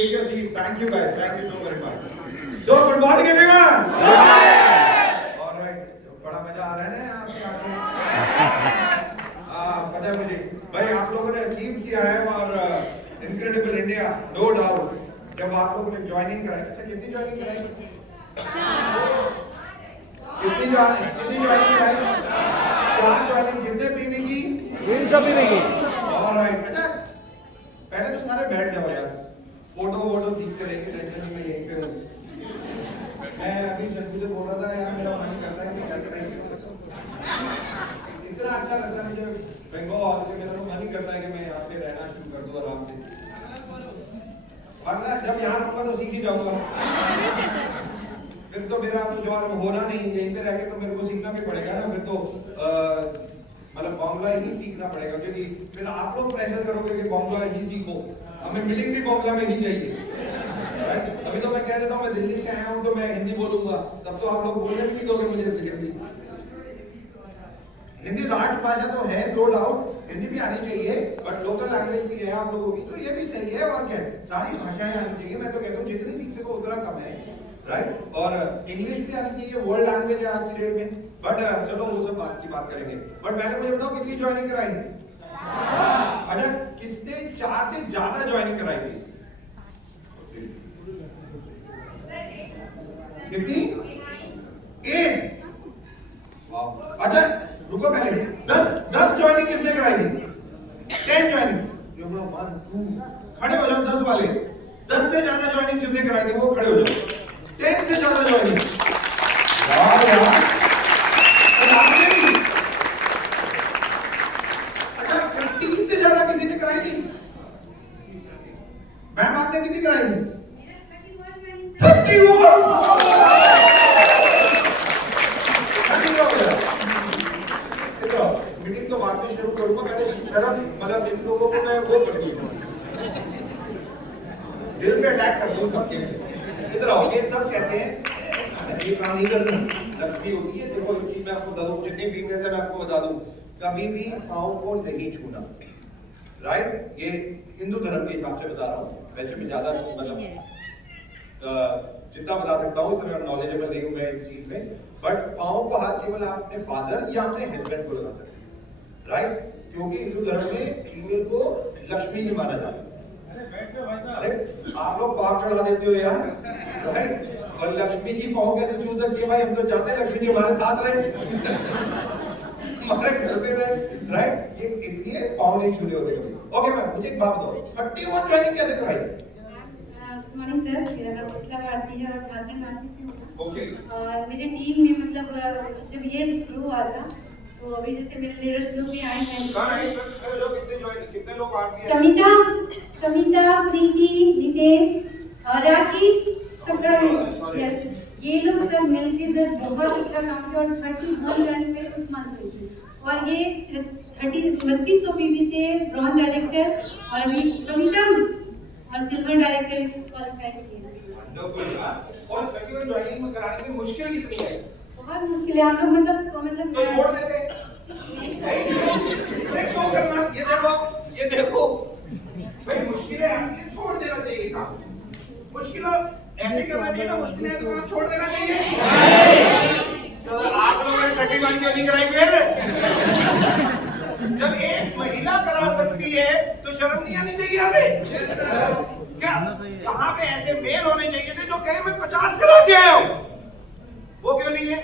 take your seat. Thank you guys. Thank you so very much. So good morning everyone. All right. बड़ा मजा आ रहा है ना यहाँ पे आके? पता है मुझे भाई आप लोगों ने अचीव किया है और इनक्रेडिबल इंडिया नो डाउट जब आप लोगों ने ज्वाइनिंग कराई। अच्छा कितनी ज्वाइनिंग कराई? कितनी ज्वाइनिंग कराई? 4 ज्वाइनिंग। कितने पीवी की? 300 पीवी की। ऑलराइट। अच्छा पहले तो सारे बैठ जाओ यार, फोटो ठीक करेंगे, टेंशन में यहीं पे हूँ मैं। अभी संजू से बोल रहा था यार मेरा मन करता है कि क्या करेंगे, इतना अच्छा लगता है मुझे बंगाल से, मेरा तो मन ही करता है कि मैं यहाँ पे रहना शुरू कर दूँ आराम से। वरना जब यहाँ रहूँगा तो सीख ही जाऊँगा, फिर तो मेरा कुछ और होना नहीं, यहीं पे रह के तो मेरे को सीखना भी पड़ेगा ना, फिर तो मतलब बांग्ला ही सीखना पड़ेगा, क्योंकि फिर आप लोग प्रेशर करोगे कि बांग्ला ही सीखो, हमें मीटिंग भी बांग्ला में ही चाहिए। अभी तो मैं कह देता हूँ मैं दिल्ली से आया हूँ तो मैं हिंदी बोलूंगा, तब तो आप लोग बोलने भी नहीं दोगे मुझे हिंदी राष्ट्रभाषा तो है नो डाउट, हिंदी भी आनी चाहिए, बट लोकल लैंग्वेज भी है आप लोगों की, तो ये भी सही है। और क्या सारी भाषाएं आनी चाहिए, मैं तो कहता हूँ जितनी सीख सको उतना कम है, राइट। और इंग्लिश भी आनी चाहिए, वर्ल्ड लैंग्वेज है आज की डेट में, बट चलो वो सब बात की बात करेंगे। बट पहले मुझे बताओ कितनी ज्वाइनिंग कराई? अच्छा किसने 4 से ज्यादा ज्वाइनिंग कराई थी? कितनी? 8। अच्छा रुको पहले 10 ज्वाइनिंग कितने कराई थी? 10 ज्वाइनिंग। 1 2 खड़े हो जाओ 10 वाले। 10 से ज्यादा ज्वाइनिंग जितने कराई थी वो खड़े हो जाओ। 10 से ज्यादा ज्वाइनिंग। वाह यार। अच्छा 15 से ज्यादा किसी ने कराई थी? मैम आपने कितनी कराई थी? 31। मीटिंग तो बाद में शुरू करूंगा, पहले शर्म मतलब इन लोगों को मैं वो कर दूं, दिल पे अटैक कर दूं सबके। इधर आओ, ये सब कहते हैं ये काम नहीं करना, लक्ष्मी होती है। देखो एक चीज मैं आपको बता दूं, जितनी भी मैं आपको बता दूं, कभी भी पाँव को नहीं छूना, राइट। ये हिंदू धर्म के हिसाब से बता रहा हूँ, वैसे मैं ज्यादा मतलब जितना बता सकता हूँ इतना नॉलेजेबल नहीं हूँ मैं इस चीज में, बट पाँव को हाथ केवल आप अपने फादर या अपने हस्बैंड को लगा सकते हैं, राइट। क्योंकि हिंदू धर्म में फीमेल को लक्ष्मी नहीं माना जाता। अरे आप लोग पाप चढ़ा देते हो यार, राइट। और लक्ष्मी जी पाँव कैसे छू सकती है भाई? हम तो चाहते हैं लक्ष्मी जी हमारे साथ रहे, हमारे घर पे रहे, राइट। ये इसलिए पाँव नहीं छूने होते कभी। ओके मैम मुझे एक बात बताओ, 31 ट्रेनिंग कैसे कराई? मॉर्निंग सर, मेरा नाम इसला भारती है और झारखंड रांची से हूँ। ओके। और मेरे टीम में मतलब जब ये शुरू हुआ था तो अभी जैसे मेरे लीडर्स लोग भी आए हैं। कहाँ है कितने लोग आ गए हैं? समिता, प्रीति, नितेश और राखी, संक्रम, यस, ये लोग सब मिलकर सर बहुत अच्छा काम किया और 31 जनवरी में उस मंथ हुई थी। और ये 3200 पीवी से ब्रॉन्ज डायरेक्टर और अभी कवितम और सिल्वर डायरेक्टर क्वालिफाई किए। और 31 ज्वाइनिंग में कराने में मुश्किल कितनी है? बहुत मुश्किल है, आप लोग मतलब तो छोड़ देते नहीं क्यों करना? ये देखो भाई मुश्किल है, ये छोड़ देना चाहिए काम। मुश्किल ऐसे करना चाहिए ना, मुश्किल है तो छोड़ देना चाहिए। तो आप लोगों ने 31 क्यों नहीं कराई फिर? जब एक महिला करा सकती है तो शर्म नहीं आनी चाहिए हमें? क्या कहाँ पे ऐसे मेल होने चाहिए थे जो कहे मैं 50 करा के आया हूं? वो क्यों नहीं है?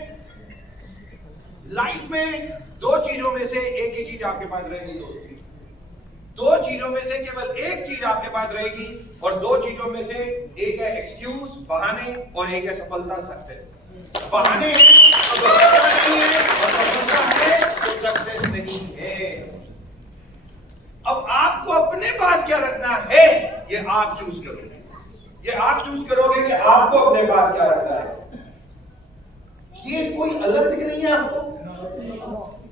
लाइफ में 2 चीजों में से एक ही चीज आपके पास रहेगी दोस्तों। 2 चीजों में से केवल एक चीज आपके पास रहेगी, और 2 चीजों में से एक है एक्सक्यूज बहाने और एक है सफलता सक्सेस। बहाने हैं तो सफलता नहीं है, और सफलता है तो सक्सेस नहीं है। अब आपको अपने पास क्या रखना है ये आप चूज करोगे, ये आप चूज करोगे कि आपको अपने पास क्या रखना है। ये कोई अलग दिख रही है आपको?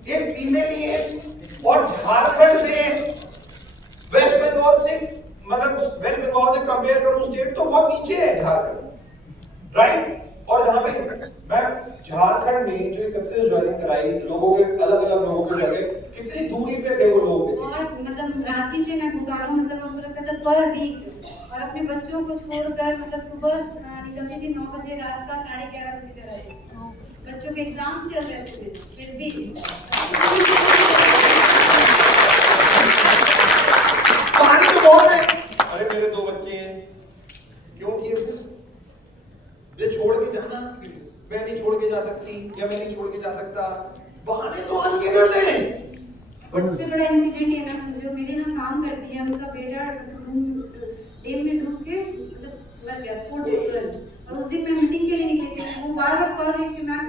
एक फीमेल ही है और झारखंड से, वेस्ट बंगाल से, मतलब वेस्ट बंगाल से कंपेयर करूं स्टेट तो बहुत नीचे है झारखंड, राइट। और यहाँ पे मैं झारखंड में जो 31 ज्वाइनिंग कराई, लोगों के अलग अलग लोगों के जगह कितनी दूरी पे थे वो लोग? और मतलब रांची से मैं बोकारो मतलब हमको लगता था पर वीक, और अपने बच्चों को छोड़कर मतलब सुबह निकलती थी 9 बजे, रात का 11:30 बजे घर आती थी। बच्चों के एग्जाम्स चल रहे थे फिर भी कहानी तो बहुत है। अरे मेरे 2 बच्चे हैं, क्यों किए फिर? ये छोड़ के जाना, मैं नहीं छोड़ के जा सकती या मैं नहीं छोड़ के जा सकता, बहाने तो अनगिनत हैं। सबसे बड़ा इंसिडेंट ये ना, जो मेरे ना काम करती है, उनका बेटा डे में ढूंढ के मतलब मर गया, स्पोर्ट इंश्योरेंस। और उस दिन मैं मीटिंग के लिए निकली थी, वो बार-बार कॉल की कि मैम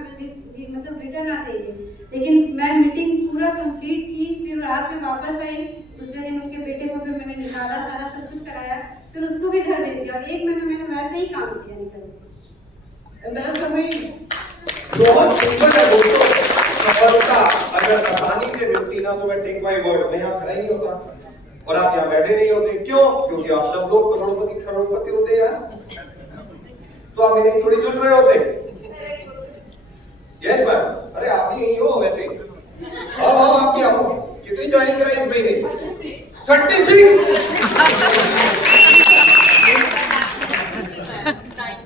मतलब रिटर्न आ जाइए, लेकिन मैं मीटिंग पूरा कंप्लीट की, फिर रात में वापस आई। दूसरे दिन उनके बेटे को फिर मैंने निकाला, सारा सब कुछ कराया, फिर उसको भी घर भेज दिया और 1 महीना मैंने वैसे ही काम किया निकल। And that's the way. बहुत सिंपल है दोस्तों। सफलता अगर आसानी से मिलती ना तो मैं टेक माय वर्ड मैं यहाँ खड़ा ही नहीं होता और आप यहाँ बैठे नहीं होते। क्यों? क्योंकि आप सब लोग करोड़पति होते यार, तो आप मेरी थोड़ी सुन रहे होते। यस मैम, अरे आप भी यही हो वैसे। आओ आप भी आओ। कितनी ज्वाइनिंग कराई इस महीने?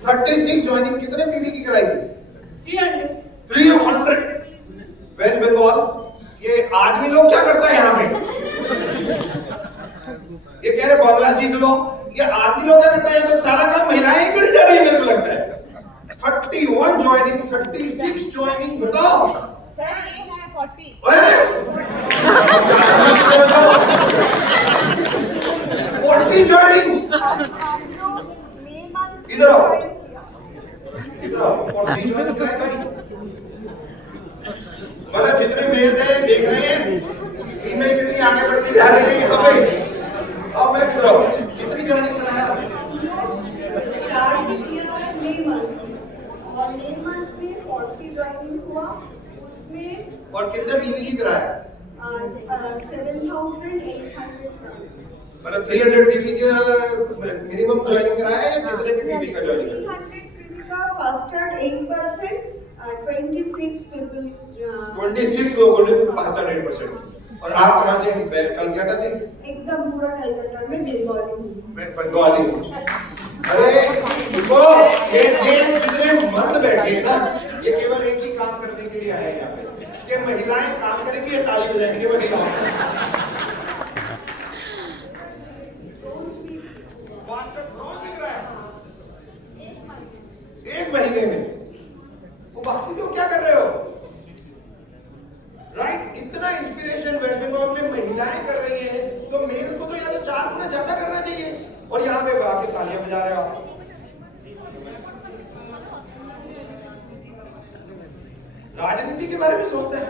36 ज्वाइनिंग। कितने पीवी की कराई थी? 300। वेस्ट बंगाल। ये आदमी लोग क्या करता है यहाँ पे? ये कह रहे बांग्ला सीख लो। ये आदमी लोग क्या करता है? तो सारा काम महिलाएं ही करी जा रही है मेरे को लगता है। 31 ज्वाइनिंग, 36 ज्वाइनिंग, बताओ। सर ये है 40। 40 ज्वाइनिंग। इधर आओ, इधर आओ। 40 ज्वाइनिंग कराई भाई। मतलब जितने मेल हैं देख रहे हैं, फीमेल कितनी आगे बढ़ती जा रही है यहाँ पे। अब मैं इधर आओ, कितनी ज्वाइनिंग कराया? स्टार्ट किया है मई मंथ और मई मंथ में 40 ज्वाइनिंग हुआ, उसमें और कितने बीवी की कराया? 7,800। मतलब 300 बीवी का मिनिमम ज्वाइनिंग कराया या कितने बीवी का ज्वाइनिंग? 300 बीवी का फर्स्ट 8%, 26 पीपल 26 लोगों ने पास 8%। और आप कहाँ से? कलकत्ता से? एकदम पूरा कलकत्ता में बंगाली हूँ। मैं बंगाली हूँ। अरे देखो, ये जितने मर्द बैठे हैं ना, ये केवल एक ही काम करने के लिए आए हैं यहाँ पे कि महिलाएं काम करेंगी, ये ताली बजाएंगे महिलाओं। एक महीने में वो बाकी लोग क्या कर रहे हो? राइट? इतना इंस्पिरेशन वेस्ट बंगाल में महिलाएं कर रही हैं, तो मेल को तो या तो 4 गुना ज्यादा करना चाहिए, और यहाँ पे बाकी तालियां बजा रहे हो आप। राजनीति के बारे में सोचते हैं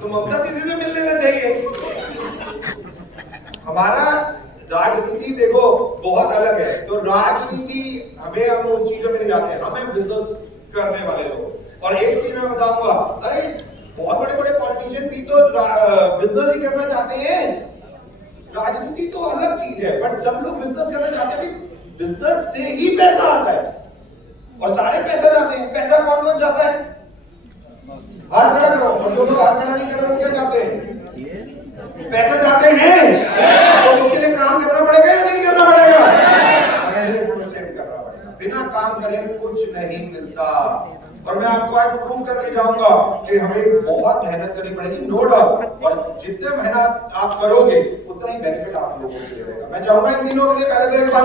तो ममता किसी से मिल लेना चाहिए। हमारा राजनीति देखो बहुत अलग है। तो राजनीति हमें, हम उन चीजों में नहीं जाते हैं, हमें बिजनेस करने वाले लोग। और एक चीज मैं बताऊंगा, अरे बहुत बड़े बड़े पॉलिटिशियन भी तो बिजनेस ही करना चाहते हैं। राजनीति तो अलग चीज है, बट सब लोग बिजनेस करना चाहते हैं। बिजनेस से ही पैसा आता है और सारे पैसा जाते हैं। पैसा कौन कौन चाहता है? हाथ खड़ा करो। और जो लोग हाथ खड़ा नहीं कर रहे वो क्या चाहते हैं? पैसा चाहते हैं। तो उसके लिए काम करना पड़ेगा या नहीं करना पड़ेगा? 100% करना पड़ेगा। बिना काम करे कुछ नहीं मिलता। और मैं आपको आज प्रूव करके जाऊंगा कि हमें बहुत मेहनत करनी पड़ेगी, नो डाउट। और जितने मेहनत आप करोगे उतना ही बेनिफिट आप लोगों को मिलेगा। मैं चाहूंगा इन तीनों के लिए पहले तो एक बार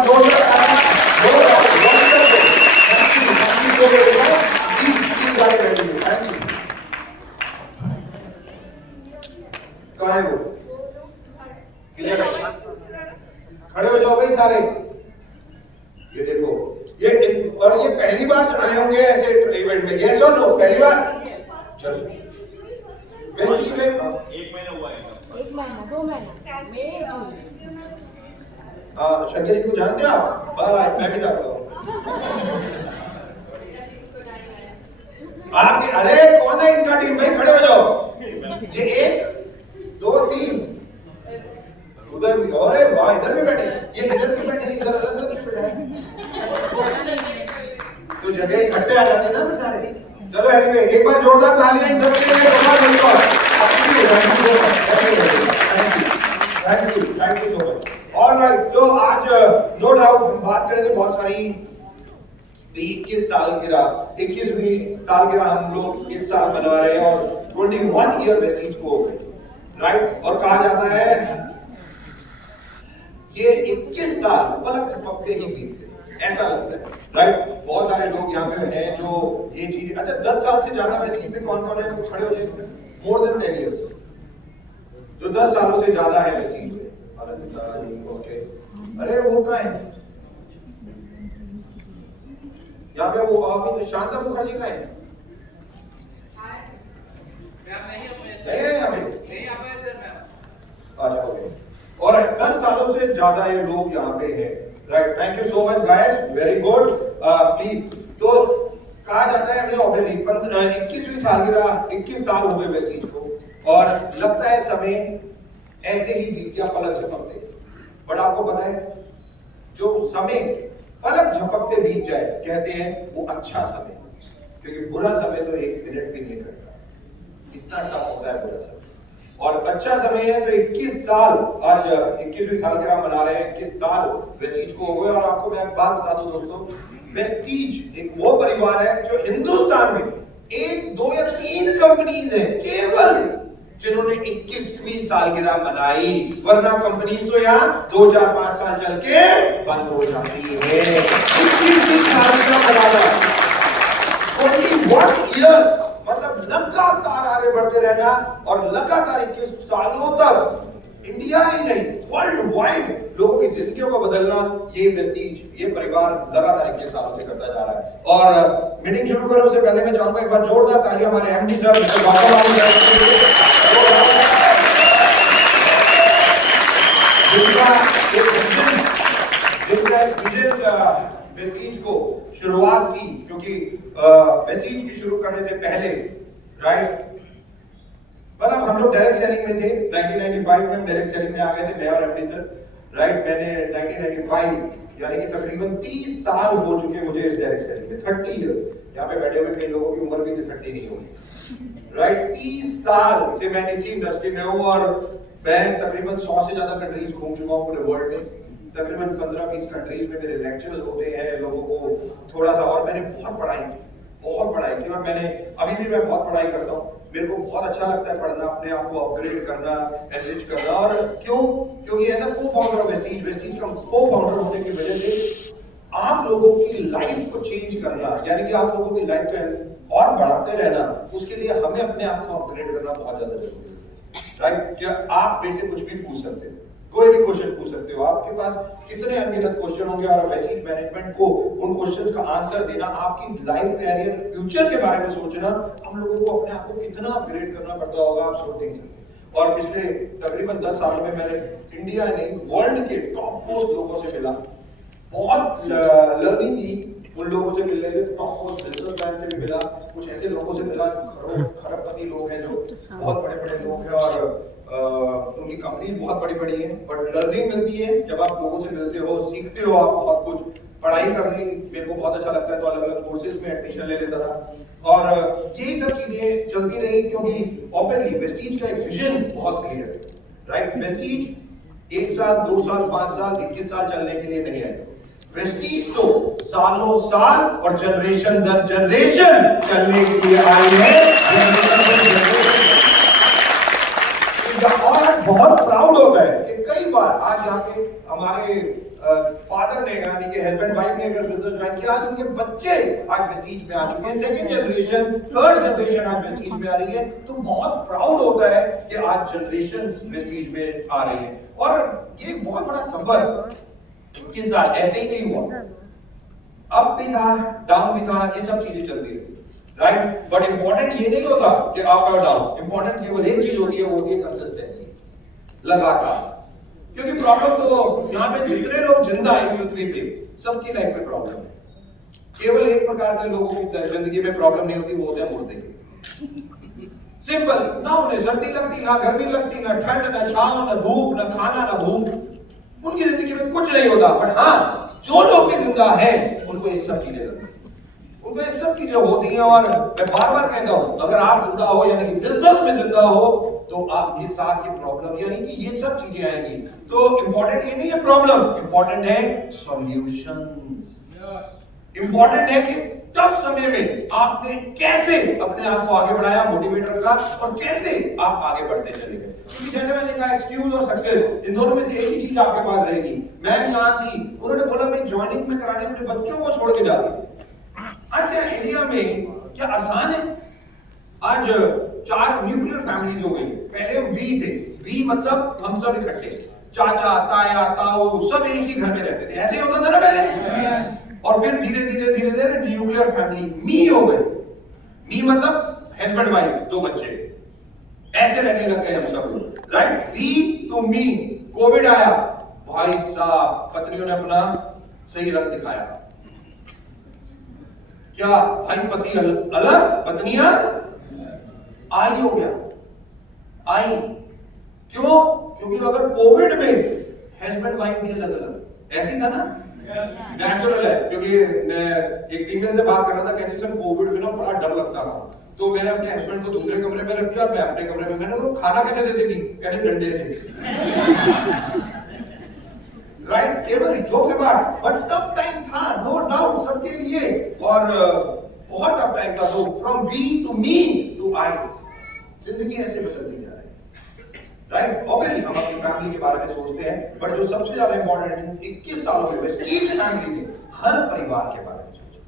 कहाँ है वो? खड़े हो जाओ भाई सारे। ये देखो, ये और ये पहली बार आए होंगे ऐसे इवेंट में? यस और नो? पहली बार? चलो में 1 महीना हुआ है। 1 महीना 2 महीना मई जून। शंकर जी को जानते हैं आप? मैं भी जानता हूँ। आपके अरे कौन है इनका टीम? भाई खड़े हो जाओ। ये 1 2 3 उधर भी, अरे वाह इधर भी बैठे। ये इधर भी बैठे, इधर अलग अलग बैठे तो जगह इकट्ठे आ जाते हैं ना सारे। चलो एनीवे एक बार जोरदार तालियां इन सबके लिए। Thank you so much. Alright, तो आज नो डाउट हम बात करेंगे बहुत सारी 21 सालगिरह 21वीं सालगिरह हम लोग इस साल मना रहे हैं और 21 ईयर वेस्टीज को हो गए, राइट। और कहा जाता है ये 21 साल पलक झपकते ही बीत गए, ऐसा लगता है, राइट। बहुत सारे लोग यहाँ पे हैं जो ये चीज, अच्छा 10 साल से ज्यादा वेस्टीज में कौन कौन है, खड़े हो जाए, मोर देन 10 इयर्स, जो 10 सालों से ज्यादा है वेस्टीज में। ओके, अरे वो कहाँ है यहाँ पे, वो अभी शांता मुखर्जी का है, और 10 सालों से ज्यादा ये लोग यहाँ पे हैं, right. Thank you so much guys, very good. Please, तो कहा जाता है हमने ऑब्वियसली 21वीं सालगिरह 21 साल हो गए वेस्टीज को, और लगता है समय ऐसे ही बीत गया पलक झपकते, बट आपको पता है जो समय पलक झपकते बीत जाए कहते हैं वो अच्छा समय, क्योंकि बुरा समय तो 1 मिनट भी नहीं करता, इतना टफ होता है बुरा समय। और अच्छा समय है तो 21 साल, आज 21वीं सालगिरह मना रहे हैं, 21 साल वेस्टीज को हो गए। और आपको मैं एक बात बता दूं दोस्तों, वेस्टीज एक वो परिवार है जो हिंदुस्तान में 1, 2 या 3 कंपनीज है केवल जिन्होंने 21वीं सालगिरह मनाई, वरना कंपनीज तो यहाँ 2, 4, 5 साल चल के बंद हो जाती है। 21वीं सालगिरह मनाना 21 ईयर, मतलब लगातार आगे बढ़ते रहना, और लगातार 21 सालों तक इंडिया ही नहीं वर्ल्ड वाइड लोगों की जिंदगियों को बदलना, ये वेस्टीज, ये परिवार लगातार 21 सालों से करता जा रहा है। और मीटिंग शुरू करो उससे पहले मैं चाहूंगा एक बार जोरदार तालियां हमारे एमडी सर जिनका वेस्टीज को शुरुआत की, क्योंकि वेस्टीज की शुरू करने से पहले, राइट, मतलब हम लोग डायरेक्ट सेलिंग में थे। 1995 में डायरेक्ट सेलिंग में आ गए थे मैं और एमडी सर, राइट। मैंने 1995 यानी कि तकरीबन 30 साल हो चुके मुझे इस डायरेक्ट सेलिंग में, 30 ईयर। यहाँ पे बैठे हुए कई लोगों की उम्र भी 30 नहीं होगी, राइट। 30 साल से मैं इसी इंडस्ट्री में हूँ, और मैं तकरीबन 100 से ज्यादा कंट्रीज घूम चुका हूँ पूरे वर्ल्ड में। तकरीबन 15-20 कंट्रीज में मेरे लेक्चर्स होते हैं लोगों को थोड़ा सा, और मैंने बहुत पढ़ाई की, और मैंने अभी भी मैं बहुत पढ़ाई करता हूँ। मेरे को बहुत अच्छा लगता है पढ़ना, अपने आप को अपग्रेड करना, एनरिच करना। और क्यों? क्योंकि है ना, को फाउंडर ऑफ वेस्टीज का को फाउंडर होने की वजह से आप लोगों की लाइफ को चेंज करना, यानी कि आप लोगों की लाइफ को और बढ़ाते रहना, उसके लिए हमें अपने आप को अपग्रेड करना बहुत ज्यादा जरूरी है, राइट। क्या आप मेरे से कुछ भी पूछ सकते हो, कोई भी क्वेश्चन पूछ सकते हो, आपके पास कितने अनगिनत क्वेश्चन होंगे, और वेस्टीज मैनेजमेंट को उन क्वेश्चंस का आंसर देना, आपकी लाइफ, कैरियर, फ्यूचर के बारे में सोचना, हम लोगों को अपने आप को कितना अपग्रेड करना पड़ता होगा आप सोच नहीं सकते। और पिछले तकरीबन 10 सालों में मैंने इंडिया नहीं वर्ल्ड के टॉप मोस्ट लोगों से मिला, बहुत लर्निंग ली उन लोगों से मिलने के, टॉप मोस्ट बिजनेसमैन से भी मिला, कुछ ऐसे लोगों से मिला खरबपति लोग हैं जो बहुत बड़े लोग हैं, और उनकी कंपनी बहुत बड़ी है, बट लर्निंग मिलती है जब आप लोगों से मिलते हो, सीखते हो आप बहुत कुछ। पढ़ाई करनी मेरे को बहुत अच्छा लगता है, तो अलग अलग कोर्सेज में एडमिशन ले लेता था, और यही सब चीजें चलती रही, क्योंकि ऑब्वियसली वेस्टीज का एक विजन बहुत क्लियर है, राइट। वेस्टीज 1 साल, 2 साल, 5 साल, 21 साल चलने के लिए नहीं आए, वेस्टीज तो सालों साल और जनरेशन दर जनरेशन चलने के लिए आई है। और बहुत प्राउड होता है कि कई बार आज यहाँ पे हमारे फादर ने, यानी कि हस्बैंड वाइफ ने अगर बिजनेस ज्वाइन किया, आज उनके बच्चे आज वेस्टीज में आ चुके हैं, सेकंड जनरेशन, थर्ड जनरेशन आज वेस्टीज में आ रही है, तो बहुत प्राउड होता है कि आज जनरेशन वेस्टीज में आ रही है। और ये बहुत बड़ा सफर 21 साल ऐसे ही नहीं हुआ, अप भी था, डाउन भी था, ये सब चीजें चलती रही, राइट। बट इंपॉर्टेंट ये नहीं होता कि अप और डाउन, इंपॉर्टेंट केवल एक चीज होती है, वो होती है कंसिस्टेंसी, लगातार। क्योंकि प्रॉब्लम तो यहाँ पे जितने लोग जिंदा है पृथ्वी पे, सबकी लाइफ में प्रॉब्लम है। केवल एक प्रकार के लोगों की जिंदगी में प्रॉब्लम नहीं होती, वो होते हैं मुर्दे। सिंपल, ना उन्हें सर्दी लगती, ना गर्मी लगती, ना ठंड, ना छांव, ना धूप, ना खाना, ना भूख, उनकी जिंदगी में कुछ नहीं होता। बट हाँ, जो लोग भी जिंदा है उनको ये सब चीजें लगती, उनको ये सब चीजें होती हैं। और मैं बार बार कहता हूं, अगर आप जिंदा हो यानी कि बिजनेस में जिंदा हो तो आपके साथ ये प्रॉब्लम यानी कि ये सब चीजें आएंगी। तो इंपॉर्टेंट ये नहीं है प्रॉब्लम, इंपॉर्टेंट है सॉल्यूशन। इंपॉर्टेंट है कि टफ समय में आपने कैसे अपने आप को आगे बढ़ाया, मोटिवेट रखा और कैसे आप आगे बढ़ते चले गए। क्योंकि जैसे मैंने कहा, एक्सक्यूज और सक्सेस इन दोनों में से एक ही चीज आपके पास रहेगी। मैम यहाँ थी, उन्होंने बोला मैं ज्वाइनिंग में कराने अपने बच्चों को छोड़ के जाती। आज क्या इंडिया में क्या आसान है? आज 4 न्यूक्लियर फैमिलीज हो गई। पहले हम वी थे, वी मतलब हम सब इकट्ठे, चाचा ताया ताऊ सब एक ही घर में रहते थे। ऐसे ही होता था ना पहले। और फिर धीरे धीरे धीरे धीरे न्यूक्लियर फैमिली मी हो गई। मी मतलब हस्बैंड वाइफ 2 बच्चे, ऐसे रहने लग गए हम सब लोग, right? We to me. Covid आया, भाई साहब पत्नियों ने अपना सही रंग दिखाया। क्या भाई पति अलग पत्नियां आई हो गया, आई। क्यों? क्योंकि अगर कोविड में हस्बैंड वाइफ भी अलग अलग, ऐसी था ना, नेचुरल है। क्योंकि मैं एक फीमेल से बात कर रहा था, कहती सर कोविड में ना बड़ा डर लगता था, तो मैंने अपने हस्बैंड को दूसरे कमरे में रख दिया और मैं अपने कमरे में। मैंने तो खाना कैसे देती थी? कहते डंडे से। राइट? केवल जोक के बाद, बट टफ टाइम था, नो डाउट सबके लिए। और बहुत टफ टाइम था। तो from we to me to I, जिंदगी ऐसे बदलती जा रही है, राइट? ऑब्वियसली हम अपनी फैमिली के बारे में सोचते हैं, बट जो सबसे ज्यादा इंपॉर्टेंट 21 सालों में वेस्टीज फैमिली में हर परिवार के बारे में सोचा,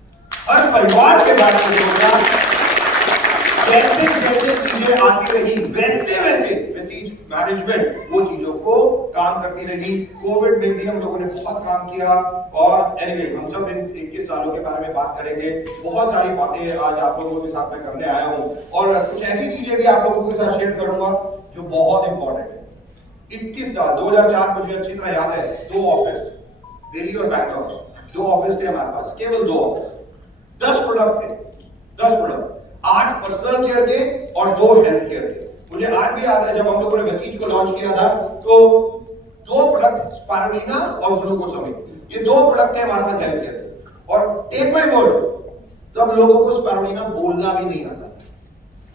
हर परिवार के बारे में सोचा। जैसे जैसे चीजें आती रही वैसे वैसे वेस्टीज मैनेजमेंट वो चीजों को काम करती रही। कोविड में भी हम लोगों ने बहुत काम किया। और एनीवे हम सब इन 21 सालों के बारे में बात करेंगे। बहुत सारी बातें आज आप लोगों के साथ में करने आया हूँ और कुछ ऐसी चीजें भी आप लोगों के साथ शेयर करूंगा जो बहुत इंपॉर्टेंट है। 21 साल 2004 मुझे अच्छी तरह याद है। 2 ऑफिस, दिल्ली और बैंगलोर, 2 ऑफिस थे हमारे पास, केवल 2 ऑफिस, 10 प्रोडक्ट थे, 10 प्रोडक्ट, 8 पर्सनल केयर के और 2 हेल्थ केयर के। मुझे आज भी याद है जब हम लोगों ने वेस्टीज को लॉन्च किया था तो 2 प्रोडक्ट स्पारुलिना और ग्लूकोसामिन, ये 2 प्रोडक्ट थे हमारे पास हेल्थ केयर। और टेक माय वर्ड, तब लोगों को स्पारुलिना बोलना भी नहीं आता।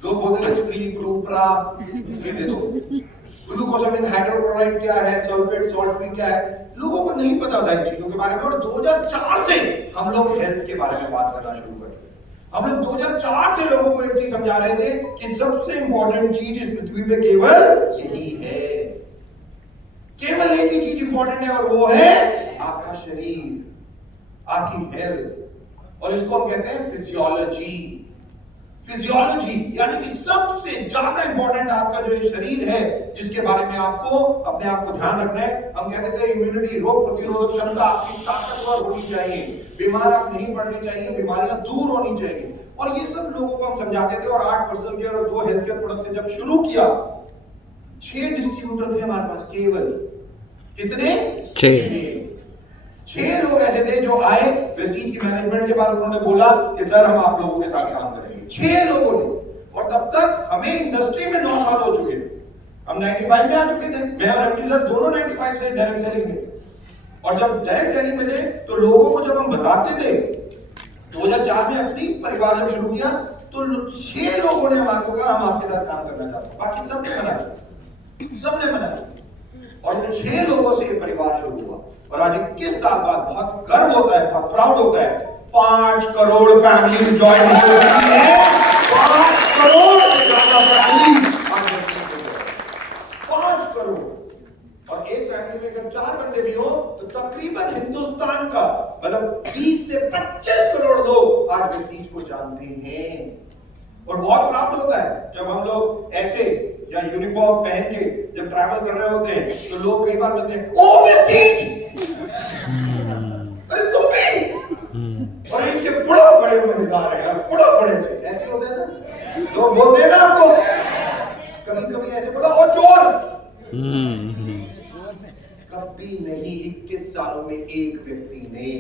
लोग बोलते थे स्प्री प्रूप्रा दे दो, ग्लूकोसामिन हाइड्रोक्लोराइड क्या है, सल्फेट सॉल्ट फ्री क्या है, लोगों को नहीं पता था इन चीजों के बारे में। और 2004 से हम लोग हेल्थ के बारे में बात करना शुरू कर। हम लोग 2004 से लोगों को एक चीज समझा रहे थे कि सबसे इंपॉर्टेंट चीज इस पृथ्वी पे केवल यही है, केवल एक ही चीज इंपॉर्टेंट है और वो है आपका शरीर, आपकी हेल्थ। और इसको हम कहते हैं फिजियोलॉजी। फिजियोलॉजी यानी कि सबसे ज्यादा इंपॉर्टेंट आपका जो शरीर है जिसके बारे में आपको अपने आप को ध्यान रखना है। हम कहते थे इम्यूनिटी, रोग प्रतिरोधक क्षमता आपकी ताकतवर होनी चाहिए, बीमार आप नहीं पड़नी चाहिए, बीमारियां दूर होनी चाहिए। और ये सब लोगों को हम समझाते थे। और 8 पर्सनल केयर और 2 हेल्थ केयर प्रोडक्ट से जब शुरू किया, 6 डिस्ट्रीब्यूटर थे हमारे पास केवल। कितने? 6 लोग ऐसे थे जो आए वेस्टीज की मैनेजमेंट के बाद उन्होंने बोला कि सर हम आप लोगों के साथ काम करेंगे। 6 लोगों ने। और तब तक हमें इंडस्ट्री में 9 साल हो चुके थे, हम 95 में आ चुके थे। मैं और एमडी सर दोनों 95 से डायरेक्ट सेलिंग में। और जब डायरेक्ट सेलिंग में थे तो लोगों को जब हम बताते थे, 2004 में अपनी परिवार जब शुरू किया तो 6 लोगों ने हमारे को कहा हम आपके साथ काम करना चाहते हैं। बाकी सबने मना किया, सबने मना किया। और 6 लोगों से ये परिवार शुरू हुआ। और आज 21 साल बाद बहुत गर्व होता है, बहुत प्राउड होता है, 5 करोड़ फैमिली ज्वाइन हो रही है। 5 करोड़ से ज्यादा फैमिली, 5 करोड़। और एक फैमिली में अगर 4 बंदे भी हो तो तकरीबन हिंदुस्तान का मतलब 20 से 25 करोड़ लोग आज वेस्टीज को जानते हैं। और बहुत प्राउड होता है जब हम लोग ऐसे या यूनिफॉर्म पहन के जब ट्रैवल कर रहे होते हैं तो लोग कई बार बोलते हैं ओ वेस्टीज, अरे तुम भी। और इनके बड़ा बड़े मजेदार है यार, बड़ा बड़े ऐसे होते हैं ना, लोग बोलते हैं ना आपको, कभी कभी ऐसे बोला ओ चोर। कभी नहीं 21 सालों में एक व्यक्ति ने।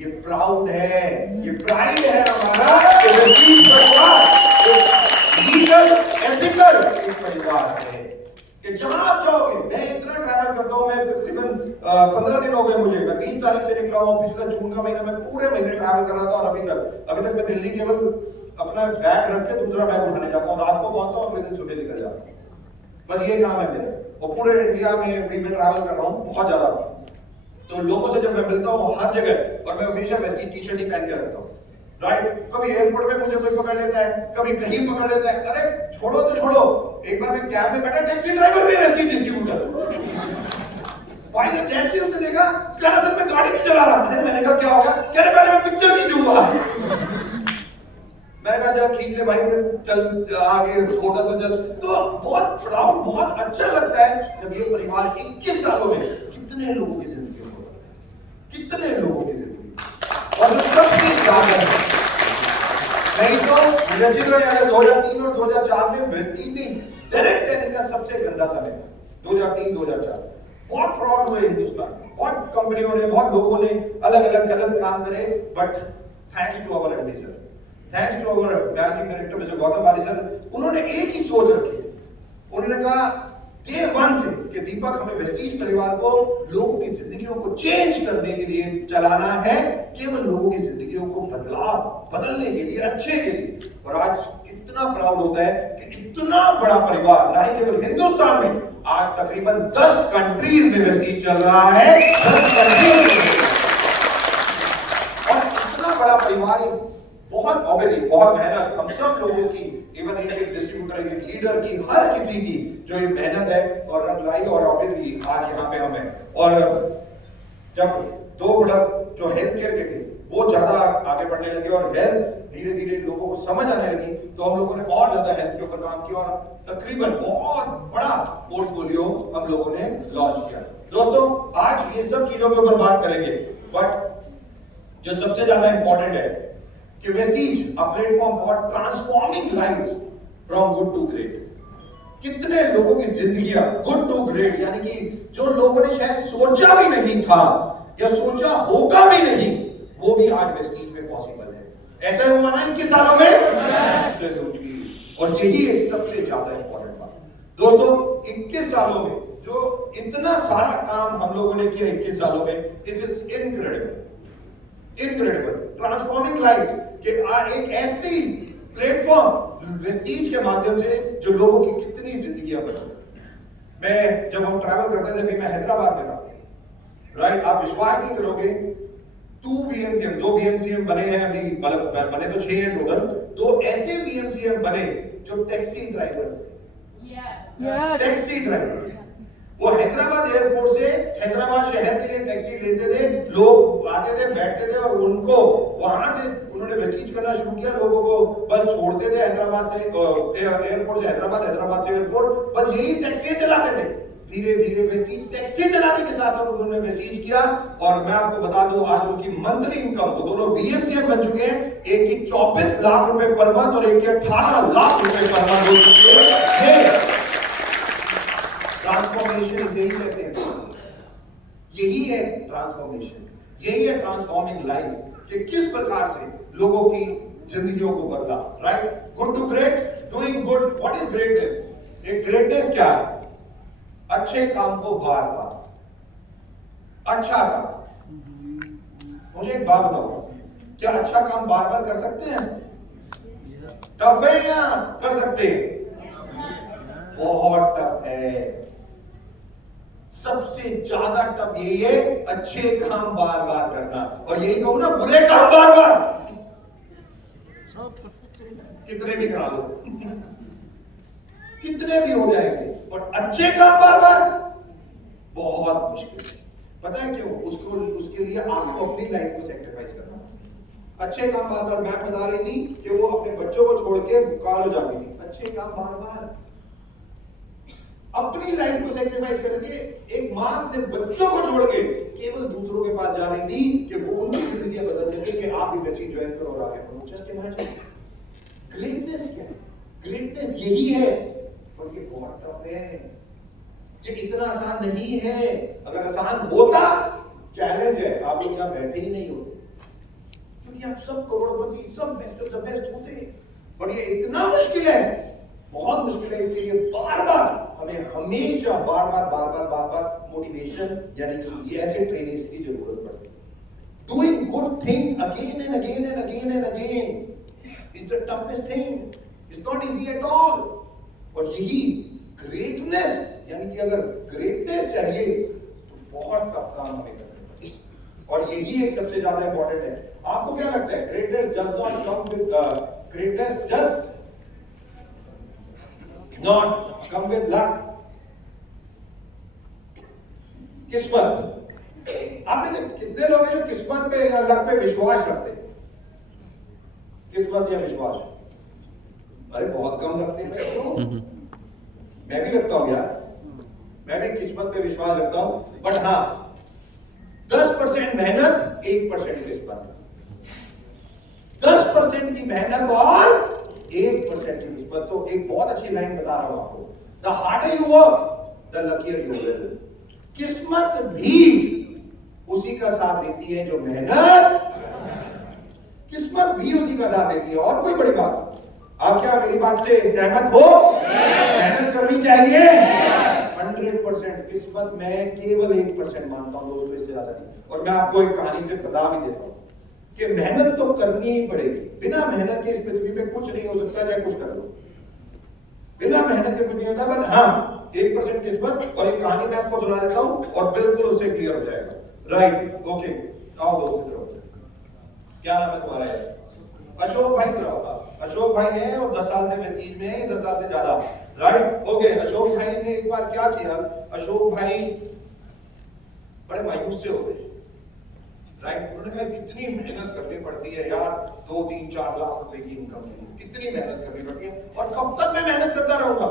ये प्राउड है, ये प्राइड है हमारा कि वेस्टीज परिवार लीगल एथिकल एक परिवार है। कि कि जहां आप जाओगे, मैं इतना ट्रैवल करता हूं, मैं तकरीबन 15 दिन हो गए मुझे, मैं 20 तारीख से निकला हूं, पिछला जून का महीना मैं पूरे महीने ट्रैवल कर रहा था, और अभी तक मैं दिल्ली केवल अपना बैग रख के दूसरा बैग उठाने जाता हूं, रात को पहुंचता हूं, अगले दिन सुबह निकल जाता हूं, बस ये काम है मेरा। और पूरे इंडिया में भी मैं ट्रैवल कर रहा हूँ बहुत ज्यादा, तो लोगों से जब मैं मिलता हूँ हर जगह, और मैं हमेशा वैसी टी शर्ट ही पहन के रखता हूँ, राइट। कभी एयरपोर्ट में मुझे कोई पकड़ लेता है, कभी कहीं पकड़ लेता है, अरे छोड़ो तो छोड़ो, एक बार मैं कैब में बैठा, टैक्सी ड्राइवर भी वैसे ही डिस्ट्रीब्यूटर, भाई ने जैसे ही उसने देखा, कह रहा सर मैं गाड़ी नहीं चला रहा, अरे मैंने कहा क्या होगा, कह रहे पहले मैं पिक्चर खींचूंगा, मैंने कहा चल खींच ले भाई, चल आगे फोटो तो चल। तो बहुत प्राउड, बहुत अच्छा लगता है जब ये परिवार 21 सालों में कितने लोगों की जिंदगी में, कितने लोगों की जिंदगी, और जो सबसे ज्यादा नहीं तो मुझे चित्र याद है 2003 और 2004 में डायरेक्ट सेलिंग का सबसे गंदा समय, 2003-2004 बहुत फ्रॉड हुए हिंदुस्तान में, बहुत कंपनियों ने, बहुत लोगों ने अलग अलग गलत काम करे, but thanks to our MD sir, thanks to our managing director mister Gautam वाली सर, उन्होंने एक ही सोच रखी, उन्होंने कहा डे 1 से कि दीपक हमें वेस्टीज परिवार को लोगों की जिंदगियों को चेंज करने के लिए चलाना है, केवल लोगों की जिंदगियों को बदलने के लिए, अच्छे के लिए। और आज कितना प्राउड होता है कि इतना बड़ा परिवार, ना ही केवल हिंदुस्तान में, आज तकरीबन 10 कंट्रीज में वेस्टीज चल रहा है, 10 कंट्रीज में, और इतना बड़ा परिवार, बहुत ऑब्वियसली बहुत मेहनत हम सब लोगों की, इवन एक डिस्ट्रीब्यूटर, एक लीडर की, हर किसी की जो ये मेहनत है और रंग लाई, और ऑब्वियसली आज यहाँ पे हमें, और जब 2 प्रोडक्ट जो हेल्थ केयर के थे वो ज्यादा आगे बढ़ने लगे और हेल्थ धीरे धीरे लोगों को समझ आने लगी, तो हम लोगों ने और ज्यादा हेल्थ के ऊपर काम किया, और तकरीबन बहुत बड़ा पोर्टफोलियो हम लोगों ने लॉन्च किया। दोस्तों आज ये सब चीजों के ऊपर बात करेंगे, बट जो सबसे ज्यादा इंपॉर्टेंट है कि Vestige a platform for transforming lives from good to great. कितने लोगों की जिंदगियां गुड टू ग्रेट, यानी कि जो लोगों ने शायद सोचा भी नहीं था या सोचा होगा भी नहीं, वो भी आज वेस्टीज में पॉसिबल है। ऐसा हुआ ना 21 सालों में, और यही एक सबसे ज्यादा इंपॉर्टेंट बात। दोस्तों 21 सालों में जो इतना सारा काम हम लोगों ने किया 21 सालों में, it is incredible, incredible, transforming life कि एक ऐसी प्लेटफॉर्म वेस्टीज के माध्यम से जो लोगों की कितनी जिंदगियां बदल। मैं जब हम ट्रैवल करते थे, मैं हैदराबाद में था, राइट, आप विश्वास नहीं करोगे, 2 BMCM बने हैं अभी, मतलब बने तो 6 हैं टोटल, 2 ऐसे BMCM बने जो टैक्सी ड्राइवर थे, टैक्सी ड्राइवर, वो हैदराबाद एयरपोर्ट से हैदराबाद शहर के लिए टैक्सी लेते थे, लोग आते थे, बैठते थे, और उनको वहां से उन्होंने वेस्टीज करना शुरू किया, लोगों को बस छोड़ते थे हैदराबाद से एयरपोर्ट से हैदराबाद, हैदराबाद से एयरपोर्ट, बस यही टैक्सी चलाते थे। धीरे धीरे वेस्टीज टैक्सी चलाने के साथ साथ उन्होंने वेस्टीज किया, और मैं आपको बता दूं आज उनकी मंथली इनकम, वो दोनों BMCM बन चुके हैं, एक की 24 लाख रुपए पर मंथ और एक की 18 लाख रुपए पर मंथ हो चुके हैं। ट्रांसफॉर्मेशन यही कहते हैं, यही है ट्रांसफॉर्मेशन, यही है ट्रांसफॉर्मिंग लाइफ, कि किस प्रकार से लोगों की जिंदगियों को बदला, right. Good to great, doing good. What is greatness? एक ग्रेटनेस क्या है? अच्छे काम को बार बार, अच्छा काम। मुझे एक बात बताओ, क्या अच्छा काम बार बार कर सकते हैं? टफ है या कर सकते हैं? बहुत टफ है, सबसे ज्यादा टफ यही है, अच्छे काम बार बार करना। और यही कहूं ना, बुरे काम बार बार कितने भी करा लो, कितने भी हो जाएंगे, और अच्छे काम बार बार बहुत मुश्किल है। पता है क्यों? उसके लिए आपको अपनी लाइफ को सैक्रिफाइस करना। अच्छे काम बार बार, मैं बता रही थी कि वो अपने बच्चों को छोड़ के बुखार हो जाती थी, अच्छे काम बार बार, अपनी लाइफ को सैक्रिफाइस करके एक मां अपने बच्चों को छोड़ के केवल दूसरों के पास जा रही थी कि वो उनकी जिंदगी बदल सके, कि आप भी बच्ची ज्वाइन करो और आगे बढ़ो। जस्ट इमेजिन, ग्रेटनेस क्या है? ग्रेटनेस यही है, और ये बहुत टफ है, ये इतना आसान नहीं है। अगर आसान होता, चैलेंज है, आप लोग यहाँ बैठे ही नहीं होते, क्योंकि आप सब करोड़पति, सब बेस्ट ऑफ द बेस्ट होते, और ये इतना मुश्किल है, बहुत मुश्किल है। इसके लिए बार बार हमें हमेशा बार बार मोटिवेशन यानी कि ये ऐसे ट्रेनिंग्स की जरूरत पड़ती है। Doing good things again and again and again and again is the toughest thing, it's not easy at all. और यही ग्रेटनेस यानी कि अगर ग्रेटनेस चाहिए तो बहुत टफ काम हमें करना है, और यही एक सबसे ज्यादा इंपॉर्टेंट है। आपको क्या लगता है greatness does not come with greatness just not come with luck, किस्मत। आप में से कितने लोग हैं जो किस्मत पे या लक पे विश्वास रखते हैं? किस्मत या विश्वास? अरे बहुत कम रखते हैं। मैं भी रखता हूं यार, मैं भी किस्मत पे विश्वास रखता हूं, बट हाँ 10% मेहनत 1% किस्मत, 10% की मेहनत और 1% की किस्मत। तो एक बहुत अच्छी लाइन बता रहा हूं आपको, the harder you work the luckier you will. किस्मत भी उसी का साथ देती है जो मेहनत, किस्मत भी उसी का साथ देती है। और कोई बड़ी बात, आप क्या मेरी बात से सहमत हो? मेहनत करनी चाहिए 100%, किस्मत मैं केवल 1% मानता हूं दोस्तों, इससे ज्यादा नहीं। और मैं आपको एक कहानी से बता भी देता हूं कि मेहनत तो करनी ही पड़ेगी, बिना मेहनत के इस पृथ्वी पे कुछ नहीं हो सकता, चाहे कुछ कर लो, बिना मेहनत के कुछ नहीं होता। बट हाँ 1% किस्मत। और एक कहानी मैं आपको सुना देता हूं और बिल्कुल उससे क्लियर हो जाएगा। राइट, ओके, आओ दोस्तों, क्या नाम है तुम्हारा? अशोक भाई। अशोक भाई हैं और 10 साल से वेस्टीज में हैं, 10 साल से ज्यादा। Right, okay. अशोक भाई ने एक बार क्या किया, अशोक भाई बड़े मायूस से हो गए। राइट, उन्होंने कहा कितनी मेहनत करनी पड़ती है यार, 2, 3, 4 लाख रुपए की इनकम के लिए कितनी मेहनत करनी पड़ती है, और कब तक मैं मेहनत करता रहूंगा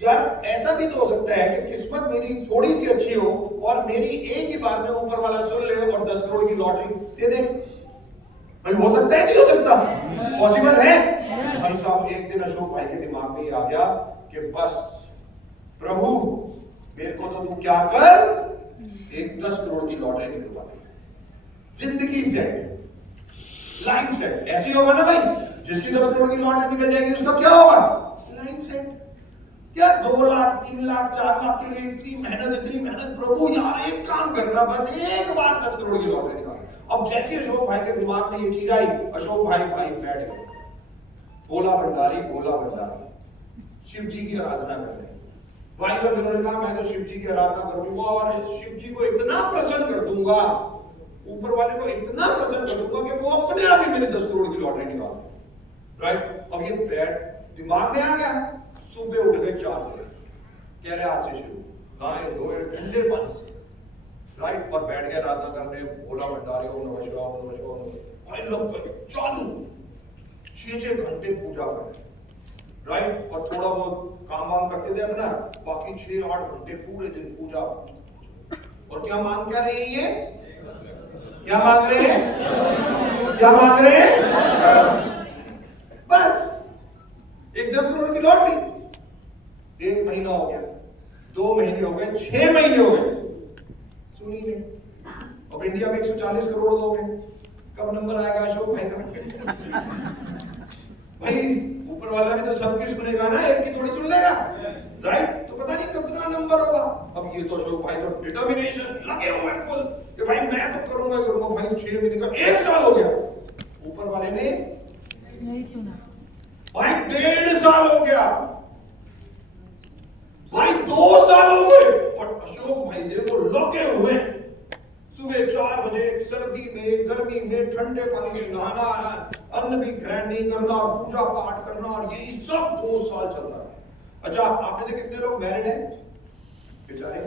यार। ऐसा भी तो हो सकता है कि किस्मत मेरी थोड़ी सी अच्छी हो और मेरी एक ही बार में ऊपर वाला सुन ले और 10 करोड़ की लॉटरी दे दे। भाई हो सकता है, नहीं हो सकता? पॉसिबल है। भाई साहब एक दिन अशोक भाई के दिमाग में आ गया कि बस प्रभु मेरे को तो तू क्या कर, एक 10 करोड़ की लॉटरी निकलवा दे, जिंदगी सेट, लाइफ सेट। ऐसे होगा ना भाई, जिसकी 10 करोड़ की लॉटरी निकल जाएगी उसका क्या होगा? Life set. क्या 2 लाख 3 लाख 4 लाख के लिए इतनी मेहनत, प्रभु यार एक काम करना, बस एक बार 10 करोड़ की लॉटरी निकाल। अब जैसे अशोक भाई के दिमाग में ये चीज आई, अशोक भाई बैठ गए, भोला भंडारी शिव जी की आराधना कर रहे हैं। भाई लोग इन्होंने कहा मैं तो शिव जी की आराधना करूंगा और शिव जी को इतना प्रसन्न कर दूंगा, ऊपर वाले को इतना प्रसन्न कर दूंगा कि वो अपने आप ही मेरे 10 करोड़ की लॉटरी निकाल। राइट, अब ये बैठ दिमाग में आ गया। सुबह उठ गए 4 बजे, कह रहे आज से शुरू, नहाए धोए ठंडे पानी से। राइट, और बैठ गए आराधना करने, भोला भंडारी ओम नमः शिवाय, ओम नमः शिवाय। भाई लोग चालू 6 घंटे पूजा कर। राइट, और थोड़ा बहुत काम वाम करते थे अपना, बाकी 6-8 घंटे पूरे दिन पूजा। और क्या मांग क्या रही है ये? क्या मांग रहे हैं? क्या मांग रहे हैं? बस एक 10 करोड़ की लॉटरी। 1 महीना हो गया, 2 महीने हो गए, 6 महीने हो गए, सुनी नहीं। अब इंडिया में 140 करोड़ लोग हैं, कब नंबर आएगा अशोक भाई का? भाई ऊपर वाला भी तो सबकी सुनेगा ना, एक की थोड़ी सुन लेगा। राइट, तो पता नहीं कितना नंबर होगा। अब ये तो अशोक भाई तो डिटर्मिनेशन लगे हुए हैं फुल कि भाई मैं तो करूंगा। भाई 6 महीने का 1 साल हो गया, ऊपर वाले ने नहीं सुना। भाई 1.5 साल हो गया, भाई 2 साल हो गए, और अशोक भाई देखो लगे हुए। सुबह 4 बजे सर्दी में, गर्मी में, ठंडे पानी में नहाना, अन्न भी ग्रहण नहीं करना और पूजा पाठ करना, और यही सब 2 साल चलता है। अच्छा, आप में से कितने लोग मैरिड हैं? बेचारे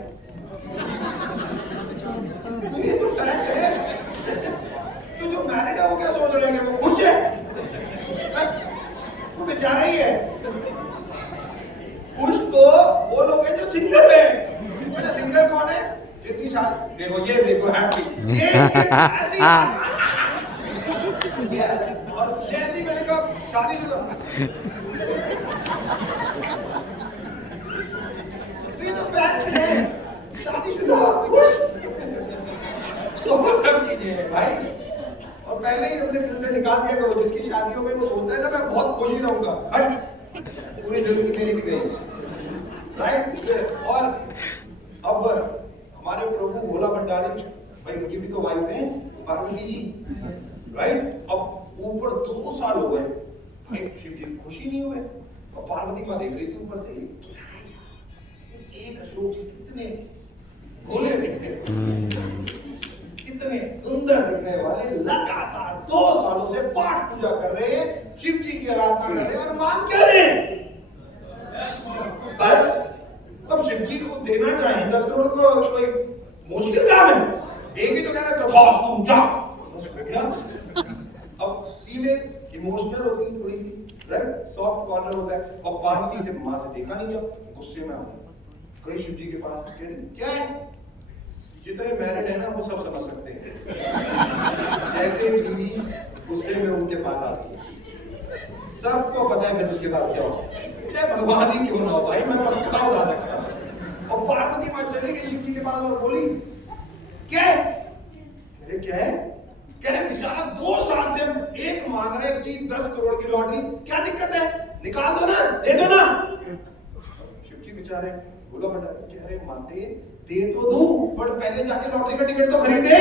ये तो फैक्ट है। तो जो मैरिड है वो क्या सोच रहे हैं कि वो खुश है? वो बेचारा ही है। खुश तो वो लोग हैं जो सिंगल है। अच्छा, सिंगल कौन है? जितनी शादी देखो, ये देखो हैप्पी, ये और जैसी मैंने कहा शादी तो ये तो फैक्ट है, शादीशुदा खुश तो मतलब कीजिए भाई। और पहले ही अपने दिल से निकाल दिया करो, जिसकी शादी हो गई वो सोचता है ना मैं बहुत खुश ही रहूंगा, पूरी जिंदगी मेरी भी गई। राइट। और अब हमारे प्रभु भोला भंडारी भाई, उनकी भी तो वाइफ है पार्वती जी, राइट। अब ऊपर 2 साल हो गए भाई, शिव जी खुश ही नहीं हुए। और पार्वती माँ देख रही थी ऊपर से, एक अशोक जी कितने भोले दिखने, कितने सुंदर दिखने वाले, लगातार 2 सालों से पाठ पूजा कर रहे हैं, शिव जी की आराधना कर रहे हैं और मांग क्या रहे हैं? बस अब शिव जी को देना चाहिए 10 करोड़ तो कोई मुश्किल काम है। एक ही तो कह रहे तथास्तु जा, बस हो गया। अब फीमेल इमोशनल होती है थोड़ी सी, राइट, सॉफ्ट कॉर्नर होता है। और पार्वती से मां से देखा नहीं गया, गुस्से में आ गई, कोई शिव जी के पास क्या है? जितने मैरिड है ना वो सब समझ सकते हैं, जैसे बीवी गुस्से में उनके पास आती है, सबको पता है फिर उसके बाद क्या होता है। चाहे भगवान ही क्यों ना हो भाई, मैं पक्का बता सकता हूँ। और पार्वती माँ चली गई शिव जी के पास और बोली क्या है? अरे क्या है? कह रहे बेचारा 2 साल से एक मांग रहे एक चीज, 10 करोड़ की लॉटरी, क्या दिक्कत है? निकाल दो ना, दे दो ना। शिव जी बेचारे बोलो बेटा, कह रहे माते दे तो दूं, पर पहले जाके लॉटरी का टिकट तो खरीदे।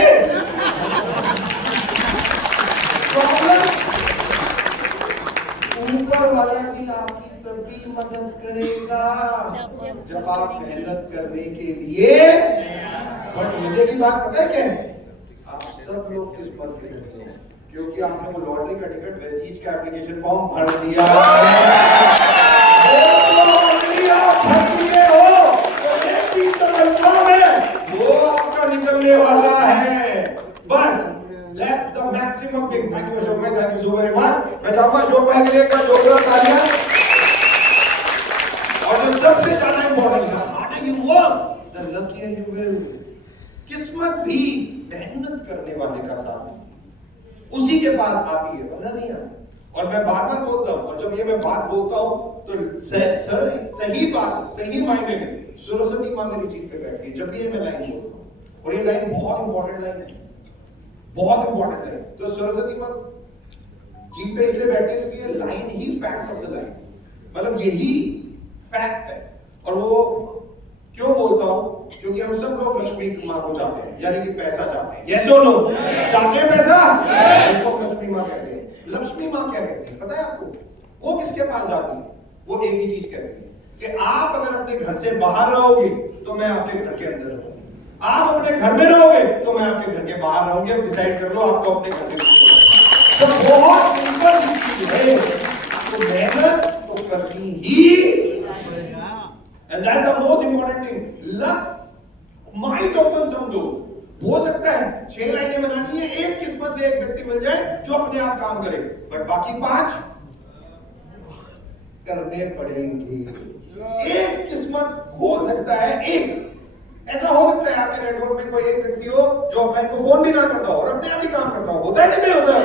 ऊपर वाला भी आपकी तभी मदद करेगा जब आप मेहनत करने के लिए। और मुझे की बात पता है क्या है? आप सब लोग किस्मत के लोग हैं, क्योंकि आपने वो लॉटरी का टिकट वेस्टीज का एप्लीकेशन फॉर्म भर दिया वो आपका निकलने वाला है। बस let the maximum thing. Thank you Ashok भाई, thank you so very much. मैं चाहूंगा अशोक भाई के लिए एक बार जोरदार तालियां। और जो सबसे ज्यादा इंपॉर्टेंट है, hard you work the luckier you will. किस्मत भी मेहनत करने वाले का साथ है, उसी के पास आती है, वरना नहीं आती। और मैं बार बार बोलता हूँ, और जब ये मैं बात बोलता हूँ तो सही बात, सही मायने में सरस्वती माँ मेरी जीत पे बैठती है जब ये मैं लाइन बोलता हूँ। और ये लाइन बहुत इंपॉर्टेंट लाइन है, बहुत इंपॉर्टेंट है। तो सरस्वती माँ जीत पे इसलिए बैठती है क्योंकि ये line he fact of the line, मतलब यही फैक्ट है। और वो क्यों बोलता हूँ? क्योंकि हम सब लोग लक्ष्मी माँ को चाहते हैं, यानी कि पैसा चाहते हैं। यस और नो? चाहते हैं पैसा? इसको लक्ष्मी माँ कहते हैं। लक्ष्मी माँ क्या कहती है पता है आपको? वो किसके पास जाती है? वो एक ही चीज कहती है कि आप अगर अपने घर से बाहर रहोगे तो मैं आपके घर के अंदर रहूंगी, आप अपने घर में रहोगे तो मैं आपके घर के बाहर रहूंगी। अब डिसाइड कर लो आपको अपने घर के। तो बहुत सिंपल चीज है, तो मेहनत तो करनी ही। And that's the most important thing. Luck might open some doors. हो सकता है 6 लाइनें बनानी है, एक किस्मत से एक व्यक्ति मिल जाए जो अपने आप काम करे, बट बाकी 5 करने पड़ेंगे। एक किस्मत हो सकता है, एक ऐसा हो सकता है आपके नेटवर्क में कोई एक व्यक्ति हो जो अपने को फोन भी ना करता हो और अपने आप ही काम करता हो, होता है नहीं होता है,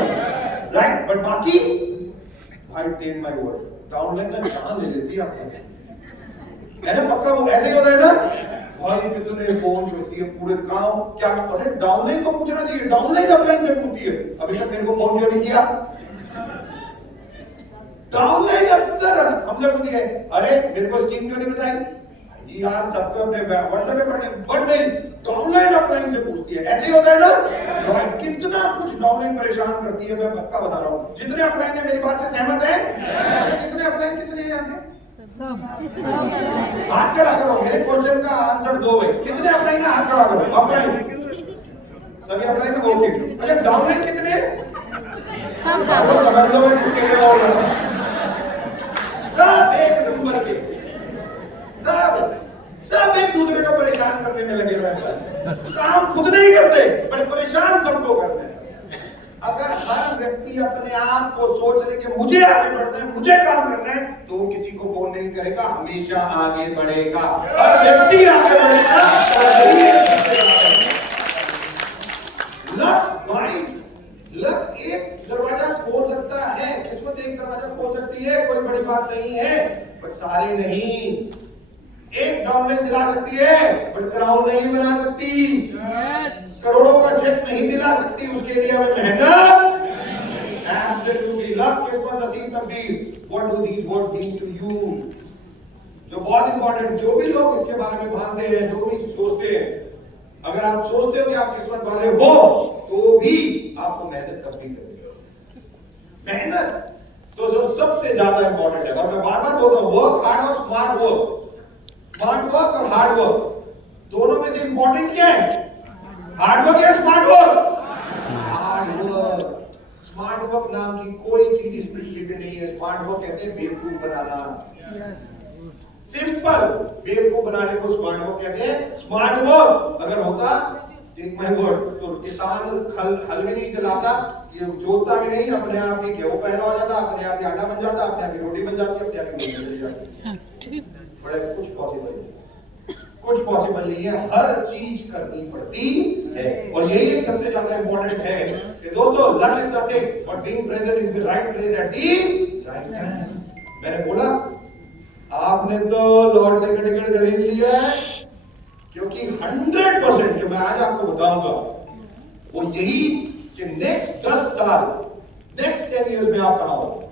राइट? बट बाकी भाई टेक माय वर्ड, डाउनलाइन ना जान ले लेती है आपको, है ना? पक्का वो ऐसे ही होता है ना भाई, कितने फोन करती है पूरे काम। क्या अरे डाउनलाइन को पूछना चाहिए, डाउनलाइन अपलाइन से पूछती है अभी तक मेरे को फोन क्यों नहीं किया। डाउनलाइन अक्सर हमसे पूछती है अरे मेरे को स्कीम क्यों नहीं बताई यार, सबको अपने व्हाट्सएप पे पढ़े, बट नहीं डाउनलाइन अपलाइन से पूछती है। ऐसे ही होता है ना, कितना कुछ डाउनलाइन परेशान करती है। मैं पक्का बता रहा हूँ जितने अपलाइन है मेरी बात से सहमत है? कितने अपलाइन कितने हैं यहाँ पे? हाथ खड़ा करो, मेरे क्वेश्चन का आंसर दो भाई। कितने अपलाइन है? हाथ खड़ा करो। अपलाइन सभी अपलाइन है, ओके। अच्छा डाउनलाइन कितने? सब समझ लो मैं किसके लिए बोल रहा हूँ। सब एक नंबर के, सब एक दूसरे को परेशान करने में लगे रहते हैं, काम खुद नहीं करते बट परेशान सबको करते हैं। अगर हर व्यक्ति अपने आप को सोच ले कि मुझे आगे बढ़ना है, मुझे काम करना है, तो वो किसी को फोन नहीं करेगा, हमेशा आगे बढ़ेगा। हर व्यक्ति आगे बढ़ेगा। लक माइंड, लक एक दरवाजा खोल सकता है, किस्मत एक दरवाजा खोल सकती है, कोई बड़ी बात नहीं है, बट सारे नहीं। एक डाउनलाइन दिला सकती है बट क्राउन नहीं बना सकती। करोड़ों का चेक नहीं दिला सकती, उसके लिए हमें मेहनत। Absolutely, luck, किस्मत, नसीब, तकदीर। What do these words mean to you? जो बहुत इंपॉर्टेंट, जो भी लोग इसके बारे में मानते हैं, जो भी सोचते हैं, अगर आप सोचते हो कि आप किस्मत वाले हो तो भी आपको मेहनत करनी पड़ेगी। मेहनत तो जो सबसे ज्यादा इंपॉर्टेंट है, और मैं बार बार बोलता हूं, वर्क हार्ड और स्मार्ट वर्क। स्मार्ट वर्क और हार्ड वर्क दोनों में से इंपॉर्टेंट क्या है? हार्ड वर्क या smart work? Hard work. Smart work नाम की कोई चीज इस पृथ्वी पे नहीं है। स्मार्ट वर्क कहते हैं बेवकूफ बनाना। सिंपल बेवकूफ बनाने को स्मार्ट वर्क कहते हैं। स्मार्ट वर्क अगर होता, टेक माय वर्ड, तो किसान हल भी नहीं चलाता, ये जोतता भी नहीं, अपने आप ही गेहूं पैदा हो जाता, अपने आप ही आटा बन जाता, अपने आप ही रोटी बन जाती, अपने आप ही रोटी बन जाती। बड़ा कुछ पॉसिबल नहीं, कुछ पॉसिबल नहीं है, हर चीज करनी पड़ती है। और यही एक सबसे ज्यादा इंपॉर्टेंट है कि दोस्तों, luck is nothing but being present in the right place at the right time. मैंने बोला आपने तो लॉटरी का टिकट खरीद लिया है, क्योंकि 100% जो मैं आज आपको बताऊंगा वो यही कि नेक्स्ट 10 साल, नेक्स्ट 10 इयर्स में आप कहां हो।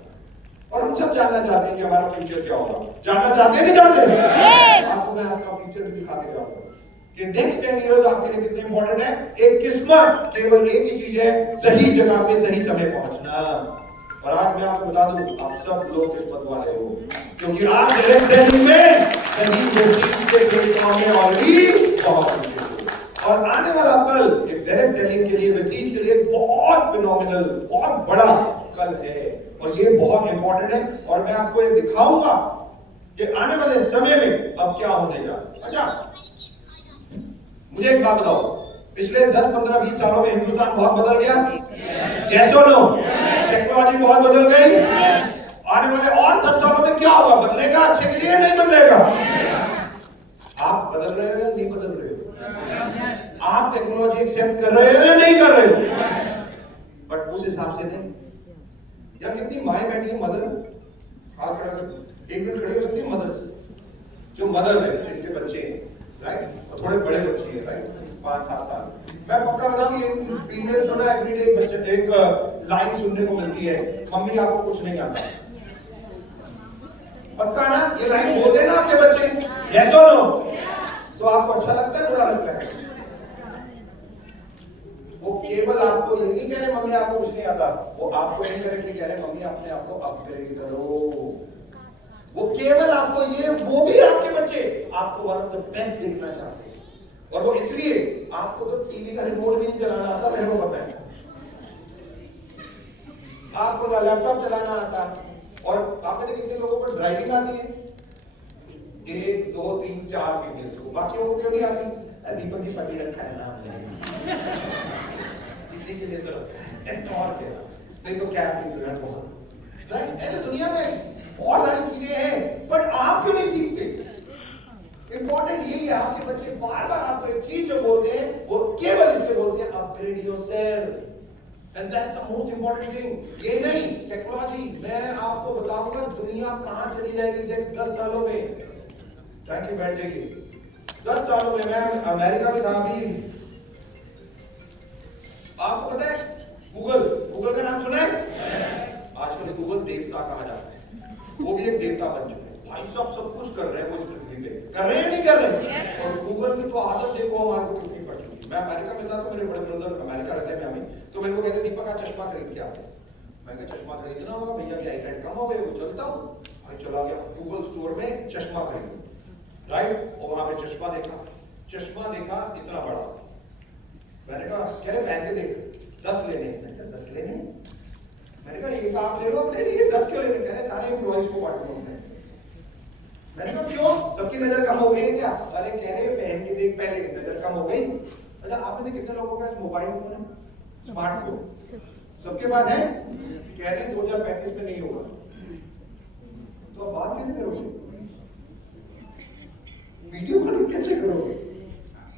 और हम सब जानना चाहते हैं कि हमारा फ्यूचर क्या होगा। जानना चाहते हैं कि जानते हैं? आपको मैं आपका फ्यूचर भी दिखा के जाऊंगा कि नेक्स्ट 10 इयर्स आपके लिए कितने इंपॉर्टेंट है। एक किस्मत केवल एक ही चीज है, सही जगह पे सही समय पहुंचना। और आज मैं आपको बता दूं, आप सब लोग किस्मत वाले हो, क्योंकि आप डायरेक्ट सेलिंग में सही चीज के प्लेटफॉर्म में ऑलरेडी पहुंच चुके हो। और आने वाला कल एक डायरेक्ट सेलिंग के लिए, वेस्टीज के लिए बहुत फिनोमिनल, बहुत बड़ा कल है, और ये बहुत इंपॉर्टेंट है। और मैं आपको ये दिखाऊंगा कि आने वाले समय में अब क्या होने का। अच्छा, मुझे एक बात बताओ, पिछले 10, 15, 20 सालों में हिंदुस्तान बहुत बदल गया? यस और नो? टेक्नोलॉजी बहुत बदल गई? आने वाले और 10 सालों में क्या होगा? बदलेगा अच्छे के लिए, नहीं बदलेगा? आप बदल रहे हो या नहीं बदल रहे हो? आप टेक्नोलॉजी एक्सेप्ट कर रहे हो या नहीं कर रहे हो? बट उस हिसाब से नहीं। या कितनी माएं बैठी है, मदर, हाथ खड़ा कर, एक मिनट खड़े हो सकती है मदर, जो मदर है जिनके बच्चे हैं, राइट, और थोड़े बड़े बच्चे हैं, राइट, 5-7 साल। मैं पक्का बताऊं, ये फीमेल तो ना एवरीडे बच्चे एक लाइन सुनने को मिलती है, मम्मी आपको कुछ नहीं आता। पक्का ना? ये लाइन बोलते हैं ना आपके बच्चे, यस और नो? तो आपको अच्छा लगता है, बुरा लगता है? वो केवल आपको ये नहीं कह रहे मम्मी आपको कुछ नहीं आता, वो आपको इनडायरेक्टली कह रहे मम्मी अपने आप को अपग्रेड करो। वो केवल आपको ये, वो भी आपके बच्चे आपको वन ऑफ द बेस्ट देखना चाहते हैं, और वो इसलिए आपको तो टीवी का रिमोट भी नहीं चलाना आता, मेरे को पता है, आपको ना लैपटॉप चलाना आता, और आप में कितने लोगों को ड्राइविंग आती है? 1, 2, 3, 4 फीमेल्स को, बाकियों को क्यों नहीं आती? दीपक जी पति रखा है ना इसी के लिए तो और क्या, नहीं तो क्या बहुत, राइट? ऐसे दुनिया में बहुत सारी चीजें हैं, बट आप क्यों नहीं सीखते? इंपॉर्टेंट यही है, आपके बच्चे बार बार आपको एक चीज जो बोलते हैं, वो केवल इसलिए बोलते हैं upgrade yourself, and that's the most important thing. ये नहीं टेक्नोलॉजी, मैं आपको बताऊंगा दुनिया कहां चली जाएगी 10 सालों में। थैंक यू, बैठ जाइए। 10 सालों में मैं अमेरिका में था अभी। आपको पता है गूगल का नाम सुना है? आजकल गूगल देवता कहा जाता है, वो भी एक देवता बन चुके हैं। भाई साहब सब कुछ कर रहे हैं, वो इस पृथ्वी पे कर रहे हैं, नहीं कर रहे? और गूगल की तो आदत देखो हमारे को कितनी पड़ चुकी है। मैं अमेरिका में था तो मेरे बड़े ब्रदर अमेरिका रहते हैं मियामी, तो मेरे को कहते दीपक का चश्मा खरीद के आते हैं। मैं कहा चश्मा खरीदना होगा भैया की आईसाइट कम हो गई, वो चलता हूँ भाई, चला गया गूगल स्टोर में चश्मा खरीदो, राइट, और वहां पे चश्मा देखा इतना बड़ा। मैंने कहा कह रहे पहन के देख, 10 लेने। मैंने कहा 10 लेने? मैंने कहा एक आप ले लो, अपने लिए 10 क्यों लेने? कह रहे सारे एम्प्लॉइज को बांटो। मैंने कहा क्यों, सबकी नजर कम हो गई है क्या? अरे कह रहे पहन के देख, पहले नजर कम हो गई। अच्छा, आपने कितने लोगों का मोबाइल फोन है, स्मार्टफोन सबके पास है? कह रहे 2035 में नहीं होगा। तो अब बात कैसे करोगे? वीडियो कॉलिंग कैसे करोगे?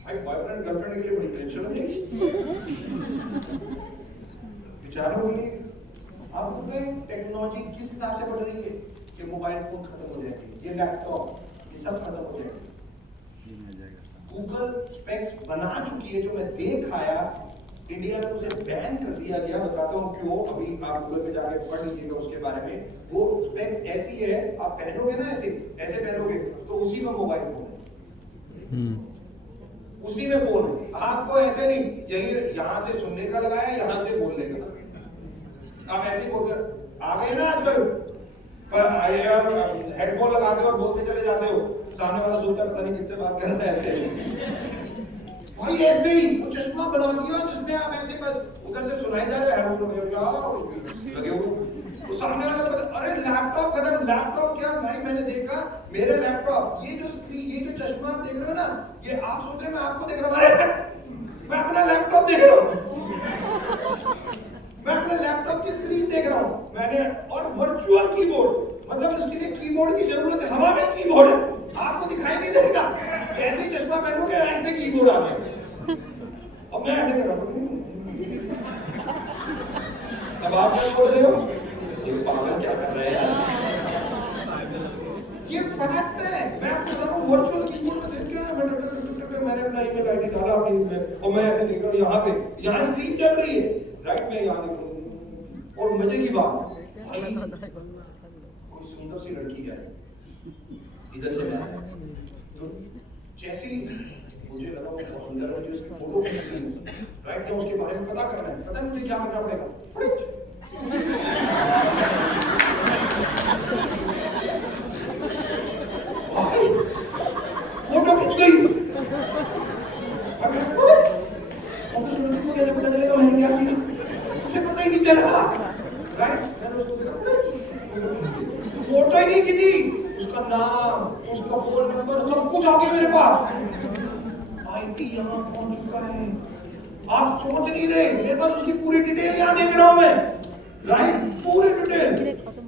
भाई बॉयफ्रेंड गर्लफ्रेंड के लिए बड़ी टेंशन होगी विचारों के लिए। अब टेक्नोलॉजी किस हिसाब से बढ़ रही है कि मोबाइल फोन खत्म हो जाएंगे, ये लैपटॉप, ये सब खत्म हो जाएंगे। गूगल स्पेक्स बना चुकी है, जो मैं देख आया इंडिया में उसे बैन कर दिया गया। बताता हूँ क्यों, अभी आप गूगल पे जाके पढ़ लीजिएगा उसके बारे में। वो स्पेक्स ऐसी है, आप पहनोगे ना ऐसे ऐसे पहनोगे तो उसी में मोबाइल फोन है, उसी में फोन है। आपको ऐसे नहीं यही यहाँ से सुनने का लगाया, यहाँ से बोलने का। आप ऐसे बोलकर आ गए ना आजकल, पर हेडफोन लगाते हो और बोलते चले जाते हो, सामने वाला सोचता पता नहीं किससे बात कर रहा है। ऐसे भाई ऐसे ही वो चश्मा बना दिया जिसमें आप ऐसे बस उधर से सुनाई जा रहे हैं लगे हो, तो सामने वाला को पता, अरे लैपटॉप खत्म। लैपटॉप क्या भाई, मैंने देखा मेरे लैपटॉप, ये जो स्क्रीन, ये जो चश्मा आप देख रहे हो ना, ये आप सोच रहे हैं मैं आपको देख रहा हूँ, अरे मैं अपना लैपटॉप देख रहा हूँ, मैं अपने लैपटॉप की स्क्रीन देख रहा हूँ मैंने। और वर्चुअल कीबोर्ड, मतलब उसके लिए कीबोर्ड की जरूरत है, हवा में कीबोर्ड है, आपको दिखाई नहीं देगा। ऐसे ही चश्मा पहनोगे ऐसे कीबोर्ड आ गए, अब मैं ऐसे कर रहा हूँ। अब आप क्या बोल रहे हो, ये पागल क्या कर रहे हैं, ये फैक्ट है। मैं आपको बता रहा हूँ, वर्चुअल कीबोर्ड में देख के मैंने अपना ईमेल आईडी डाला अपनी में, और मैं ऐसे देख रहा हूँ यहाँ पे, यहाँ स्क्रीन चल रही है, राइट, मैं यहाँ देख रहा हूँ। और मजे की बात भाई, कोई सुंदर सी लड़की है इधर से आया, तो जैसे ही मुझे लगा वो बहुत सुंदर है, मुझे उसकी फोटो खींचनी है, राइट, क्या उसके बारे में पता करना है, पता है मुझे क्या करना पड़ेगा, फोटो खींच गई। पता चलेगा मैंने क्या किया, मुझे पता ही नहीं चला, राइट, मैंने उसको फोटो ही नहीं खींची, उसका नाम, उसका फोन नंबर, सब कुछ आ गया मेरे पास। आईटी यहाँ पहुंच चुका है, आप सोच नहीं रहे, मेरे पास उसकी पूरी डिटेल यहाँ देख रहा हूं मैं, राइट, पूरी डिटेल।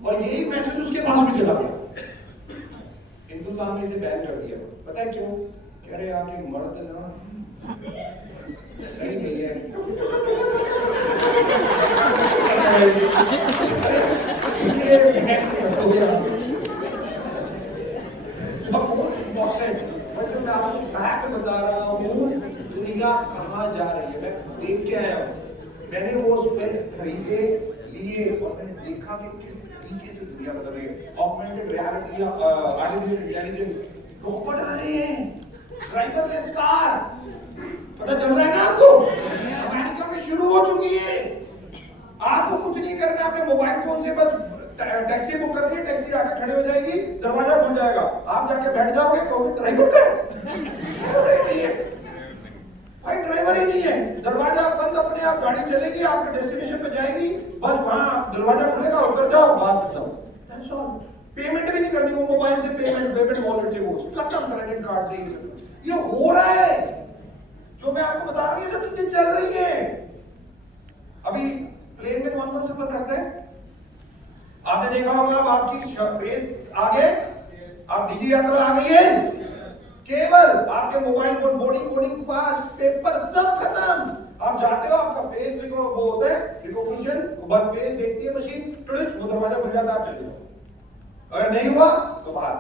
और यही मैसेज उसके पास भी चला गया। हिंदुस्तान ने इसे बैन कर दिया, पता है क्यों? कह रहे आके मर्द ना सही नहीं है। मैं आपको फैक्ट बता रहा हूँ, दुनिया कहाँ जा रही है, मैं देख के आया हूँ। मैंने वो खरीदे लिए और मैंने देखा कि किस तरीके से दुनिया बदल रही है। Augmented reality, artificial intelligence, robot आ रहे हैं, ड्राइवरलेस कार, पता चल रहा है ना आपको? अमेरिका में शुरू हो चुकी है। आपको कुछ नहीं करना, अपने मोबाइल फोन से बस टैक्सी बुक करके टैक्सी आके खड़ी हो जाएगी, दरवाजा खुल जाएगा, आप जाके बैठ जाओगे तो ड्राइवर का नहीं है भाई, ड्राइवर ही नहीं है, दरवाजा बंद, अपने आप गाड़ी चलेगी, आपके डेस्टिनेशन पे जाएगी, बस वहां दरवाजा खुलेगा, उतर जाओ, बात खत्म। पेमेंट भी नहीं करनी, वो मोबाइल से पेमेंट वॉलेट से वो खत्म, क्रेडिट कार्ड से ये हो रहा है। जो मैं आपको बता रहा हूँ ये सब चीजें चल रही है। अभी प्लेन में कौन कौन सफर करते हैं? आपने देखा होगा, अब आपकी फेस आगे, आप निजी यात्रा आ गई है, केवल आपके mobile phone, boarding pass, paper सब खत्म। आप जाते हो, आपका फेस वो होता है रिकॉग्निशन, बस फेस देखती है मशीन, वो दरवाजा खुल जाता है, आप चले जाओ। अगर नहीं हुआ तो बाहर,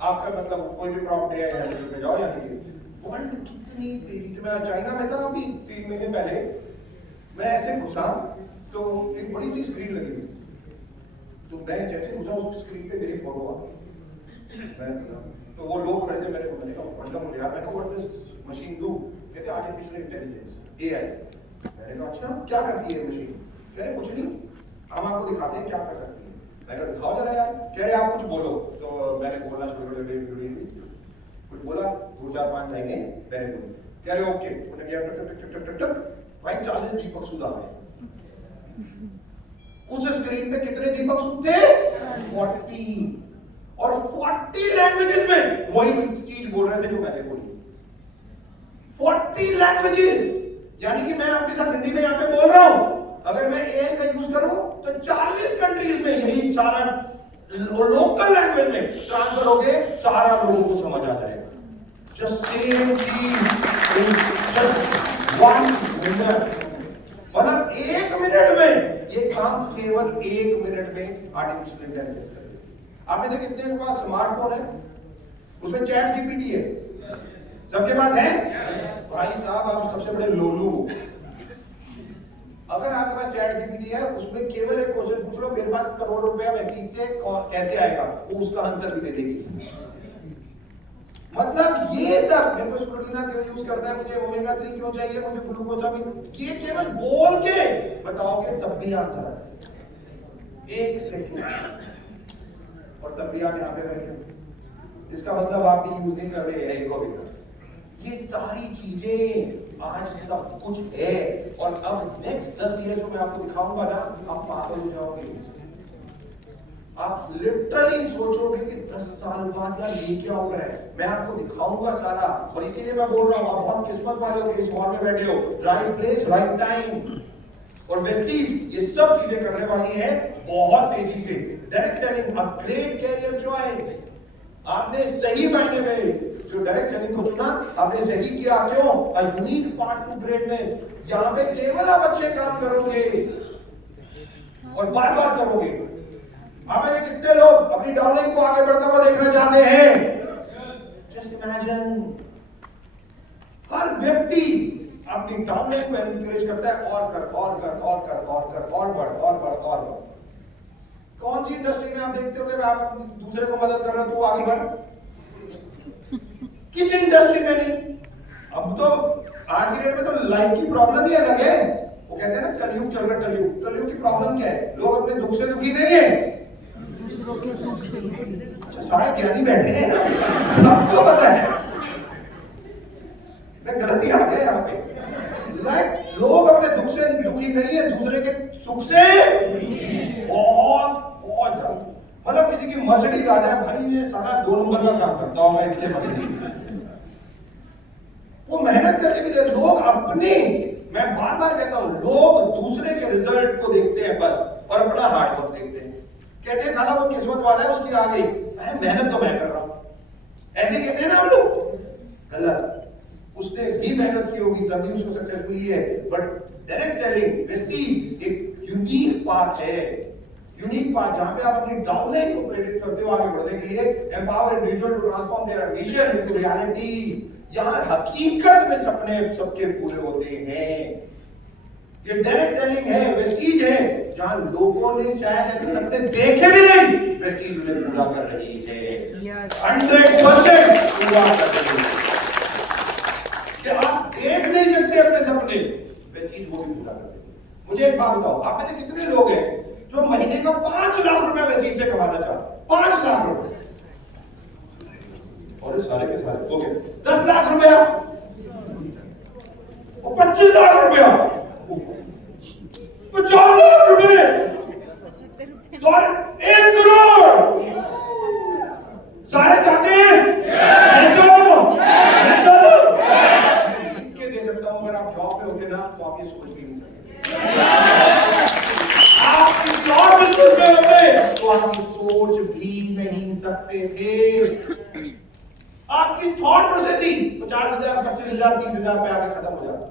आपका मतलब कोई भी प्रॉब्लम है या में जाओ या नहीं। वर्ल्ड कितनी तेजी से, मैं चाइना में था अभी 3 महीने पहले, मैं ऐसे घुसा तो एक बड़ी सी स्क्रीन लगी हुई, तो मैं जैसे घुसा उस स्क्रीन पे मेरी फोटो आ गई। मैं तो वो लोग खड़े थे, मैंने कहा वंडरफुल यार, मैंने कहा व्हाट दिस मशीन डू, कहते आर्टिफिशियल इंटेलिजेंस, एआई। मैंने कहा अच्छा क्या करती है मशीन? कह रहे कुछ नहीं, हम आपको दिखाते हैं क्या कर सकती है। मैंने कहा दिखाओ जरा यार। कह रहे आप कुछ बोलो, तो मैंने बोलना शुरू कर दिया, कुछ बोला, 2 4 5 जाएंगे, मैंने बोला, कह रहे ओके, उन्होंने किया टक टक टक टक टक, भाई 40 दीपक सूद आ गए। उस स्क्रीन पे कितने दीपक सूद थे? 40, और 40 लैंग्वेजेस में वही चीज बोल रहे थे जो मैंने बोली। 40 लैंग्वेजेस, यानी कि मैं आपके साथ हिंदी में यहाँ पे बोल रहा हूं, अगर मैं एआई का यूज करूं तो 40 कंट्रीज में यही सारा लोकल लैंग्वेज में ट्रांसफर होके सारा लोगों को समझ आ जाएगा। जस्ट सेम चीज इन जस्ट 1 मिनट, मतलब 1 मिनट में ये काम, केवल 1 मिनट में आर्टिफिशियल इंटेलिजेंस कर। आप में से कितने के पास स्मार्टफोन है? उसमें चैट जीपीटी है, सबके पास है? भाई साहब आप सबसे बड़े लोलू, अगर आपके पास चैट जीपीटी है, उसमें केवल एक क्वेश्चन पूछ लो, मेरे पास करोड़ रुपया वेस्टीज से कैसे आएगा, वो उसका आंसर भी दे देगी। मतलब ये तक मेरे को स्प्रुलिना क्यों यूज करना है, मुझे ओमेगा 3 क्यों चाहिए, मुझे ग्लूकोसामिन, ये केवल बोल के बताओगे तब भी आंसर आएगा 1 सेकंड, और तब भी आप यहाँ पे बैठे। इसका मतलब आप भी यूज नहीं कर रहे हैं को भी। ये सारी चीजें आज सब कुछ है, और अब नेक्स्ट 10 ईयर जो मैं आपको दिखाऊंगा ना, आप पागल हो जाओगे। आप लिटरली सोचोगे कि 10 साल बाद यार ये क्या हो रहा है, मैं आपको दिखाऊंगा सारा। और इसीलिए मैं बोल रहा हूँ, आप बहुत किस्मत वाले हो कि इस हॉल में बैठे हो, राइट प्लेस राइट टाइम। और वेस्टीज ये सब चीजें करने वाली है बहुत तेजी से। Direct selling a great career choice. आपने सही मायने में जो डायरेक्ट सेलिंग को चुना, आपने सही किया। क्यों? A unique part two greatness. यहाँ पे केवल आप अच्छे काम करोगे और बार बार करोगे। आप में कितने लोग अपनी डाउनलाइन को आगे बढ़ता हुआ देखना चाहते हैं? जस्ट इमेजिन, हर व्यक्ति अपनी डाउनलाइन को एनकरेज करता है, और कर और कर और कर और कर और बढ़ और बढ़ और बढ़। कौन सी इंडस्ट्री में आप देखते हो कि आप अपनी दूसरे को मदद कर रहे हो तो आगे बढ़? किस इंडस्ट्री में नहीं। अब तो आज की डेट में तो लाइफ की प्रॉब्लम ही अलग है। वो कहते हैं ना कलयुग चल रहा है, कलयुग। कलयुग की प्रॉब्लम क्या है? लोग अपने दुख से दुखी नहीं है, दूसरों के सुख से। अच्छा, सारे ज्ञानी बैठे हैं, सबको पता है। मैं गलती आ गया यहाँ पे। लाइक लोग अपने दुख से दुखी नहीं है, दूसरे के सुख से बहुत बहुत ज्यादा। मतलब किसी की मर्सिडीज आ जाए, भाई ये सारा 2 नंबर का काम करता होगा इसलिए मर्सिडीज। वो मेहनत करके भी लोग अपने, मैं बार बार कहता हूं, लोग दूसरे के रिजल्ट को देखते हैं बस, और अपना हार्ड वर्क देखते हैं। कहते हैं साला वो किस्मत वाला है, उसकी आ गई, मेहनत तो मैं कर रहा हूं। ऐसे कहते हैं ना हम लोग। गलत। उसने भी मेहनत की होगी तभी उसको सक्सेस मिली है। बट डायरेक्ट सेलिंग वेस्टीज एक यूनिक पाथ है। यूनिक पाथ जहां पे आप अपनी डाउनलाइन को प्रेरित करते हो आगे बढ़ने के लिए। Empower individual to transform their ambition into reality. यहां हकीकत में सपने सबके पूरे होते हैं। ये डायरेक्ट सेलिंग है, वेस्टीज है, जहां लोगों ने शायद ऐसे सपने देखे भी नहीं, वेस्टीज उन्हें पूरा कर रही है। 100% पूरा कर रही है। कि आप देख नहीं सकते अपने सपने, वेस्टीज वो भी पूरा कर देती है। मुझे एक बात बताओ, आप में से कितने लोग हैं जो महीने का 5 लाख रुपया वेस्टीज से कमाना चाहते हैं? 5 लाख रुपए। और सारे के सारे ओके, 10 लाख रुपया, 25 लाख रुपया, 50 लाख रुपए, 1 करोड़। सारे चाहते हैं? ऐसा लिख के दे सकता हूं, अगर आप जॉब पे होते ना तो आप ये सोच भी नहीं सकते। आप जॉब बिजनेस में होते तो आप ये सोच भी नहीं सकते थे। आपकी थॉट प्रोसेस ही 50,000, 25,000, 30,000 पे आके खत्म हो जाता।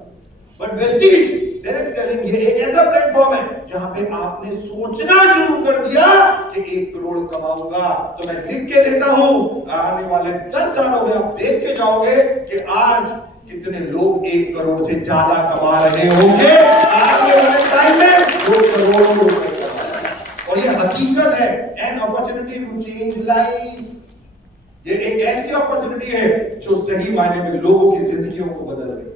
बट वेस्टीज डायरेक्ट सेलिंग ये एक ऐसा प्लेटफॉर्म है जहां पे आपने सोचना शुरू कर दिया कि 1 करोड़ कमाऊंगा। तो मैं लिख के देता हूं, आने वाले 10 सालों में आप देख के जाओगे कि आज कितने लोग 1 करोड़ से ज्यादा कमा रहे होंगे। आने वाले टाइम में 2 करोड़ रुपए कमा रहे हैं। और ये हकीकत है। An opportunity to change life. ये एक ऐसी अपॉर्चुनिटी है जो सही मायने में लोगों की जिंदगियों को बदल देगी।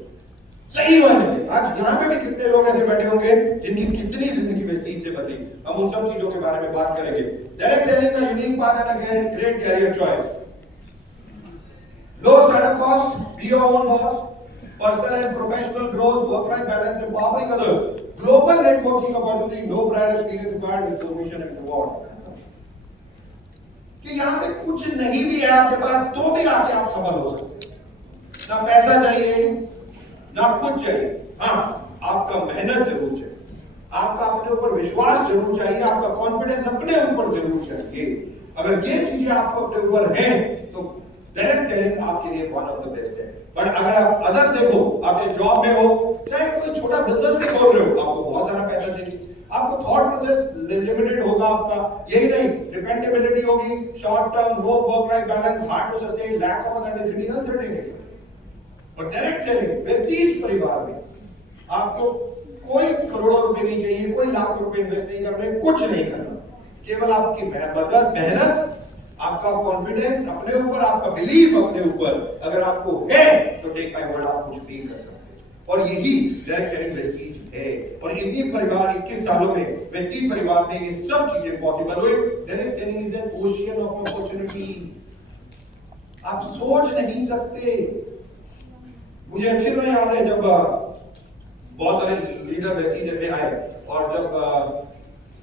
सही मायने में। आज यहाँ पे भी कितने लोग ऐसे बैठे होंगे जिनकी कितनी जिंदगी वेस्टीज से बदली। हम उन सब चीजों के बारे में बात करेंगे। डायरेक्ट सेलिंग का यूनिक पाथ है ना, great career choice. Low startup cost, be your own boss, personal and professional growth, work life balance, empowering others, global networking opportunity, no prior experience required, information and reward. कि यहाँ पे कुछ नहीं भी है आपके पास तो भी आके आप सफल हो सकते। ना पैसा चाहिए, ना कुछ चाहिए, हाँ आपका मेहनत जरूर चाहिए, आपका अपने ऊपर विश्वास जरूर चाहिए, आपका कॉन्फिडेंस अपने ऊपर जरूर चाहिए। अगर ये चीजें आपको अपने ऊपर हैं तो डायरेक्ट सेलिंग आपके लिए वन ऑफ द बेस्ट है। बट अगर आप अदर देखो, आप एक जॉब में हो, चाहे कोई छोटा बिजनेस भी खोल रहे हो, आपको बहुत सारा पैसा चाहिए, आपको थॉट प्रोसेस लिमिटेड होगा आपका, यही नहीं डिपेंडेबिलिटी होगी, short term work life balance, hard to sustain, lack of uncertainty. और डायरेक्ट सेलिंग वेस्टीज परिवार में आपको कोई करोड़ों रुपए नहीं चाहिए, कोई लाख रुपए इन्वेस्ट नहीं कर रहे, कुछ नहीं करना, केवल आपकी मेहनत, आपका कॉन्फिडेंस अपने ऊपर, आपका बिलीफ अपने ऊपर अगर आपको है तो टेक माय वर्ड आप कुछ भी कर सकते हैं। और यही डायरेक्ट सेलिंग वेस्टीज है। और इतनी परिवार 21 सालों में वेस्टीज परिवार में ये सब चीजें पॉसिबल हुई। Direct selling is an ocean of opportunity, आप सोच नहीं सकते। मुझे अच्छी तरह याद है जब बहुत सारे लीडर वेस्टीज में आए और जब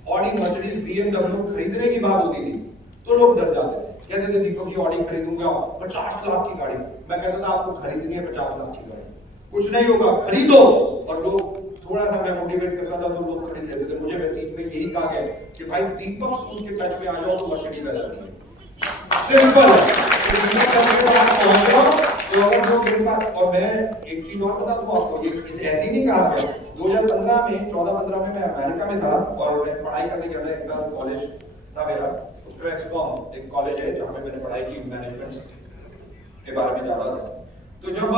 ऑडी मर्सिडीज बीएमडब्ल्यू खरीदने की बात होती थी तो लोग डर जाते थे, कहते थे दीपक जी ऑडी खरीदूंगा 50 लाख की गाड़ी। मैं कहता था आपको खरीदनी है 50 लाख की गाड़ी, कुछ नहीं होगा, खरीदो। और लोग थोड़ा सा मैं मोटिवेट करता था तो लोग खरीद लेते थे। मुझे वेस्टीज में यही कहा गया कि भाई दीपक सूज के टच में आ जाओ तो मर्सिडीज आ जाती है, सिंपल है। तो अगर जो मेरे पास, और मैं एक चीज और बता दूं आपको, ये ऐसे ही नहीं कहा गया। 2015 में 14-15 में मैं अमेरिका में था और मैं पढ़ाई करने गया था, एक कॉलेज था मेरा, उसका एक्सकॉम एक कॉलेज है जहाँ पे मैंने पढ़ाई की, मैनेजमेंट के बारे में जाना था। तो जब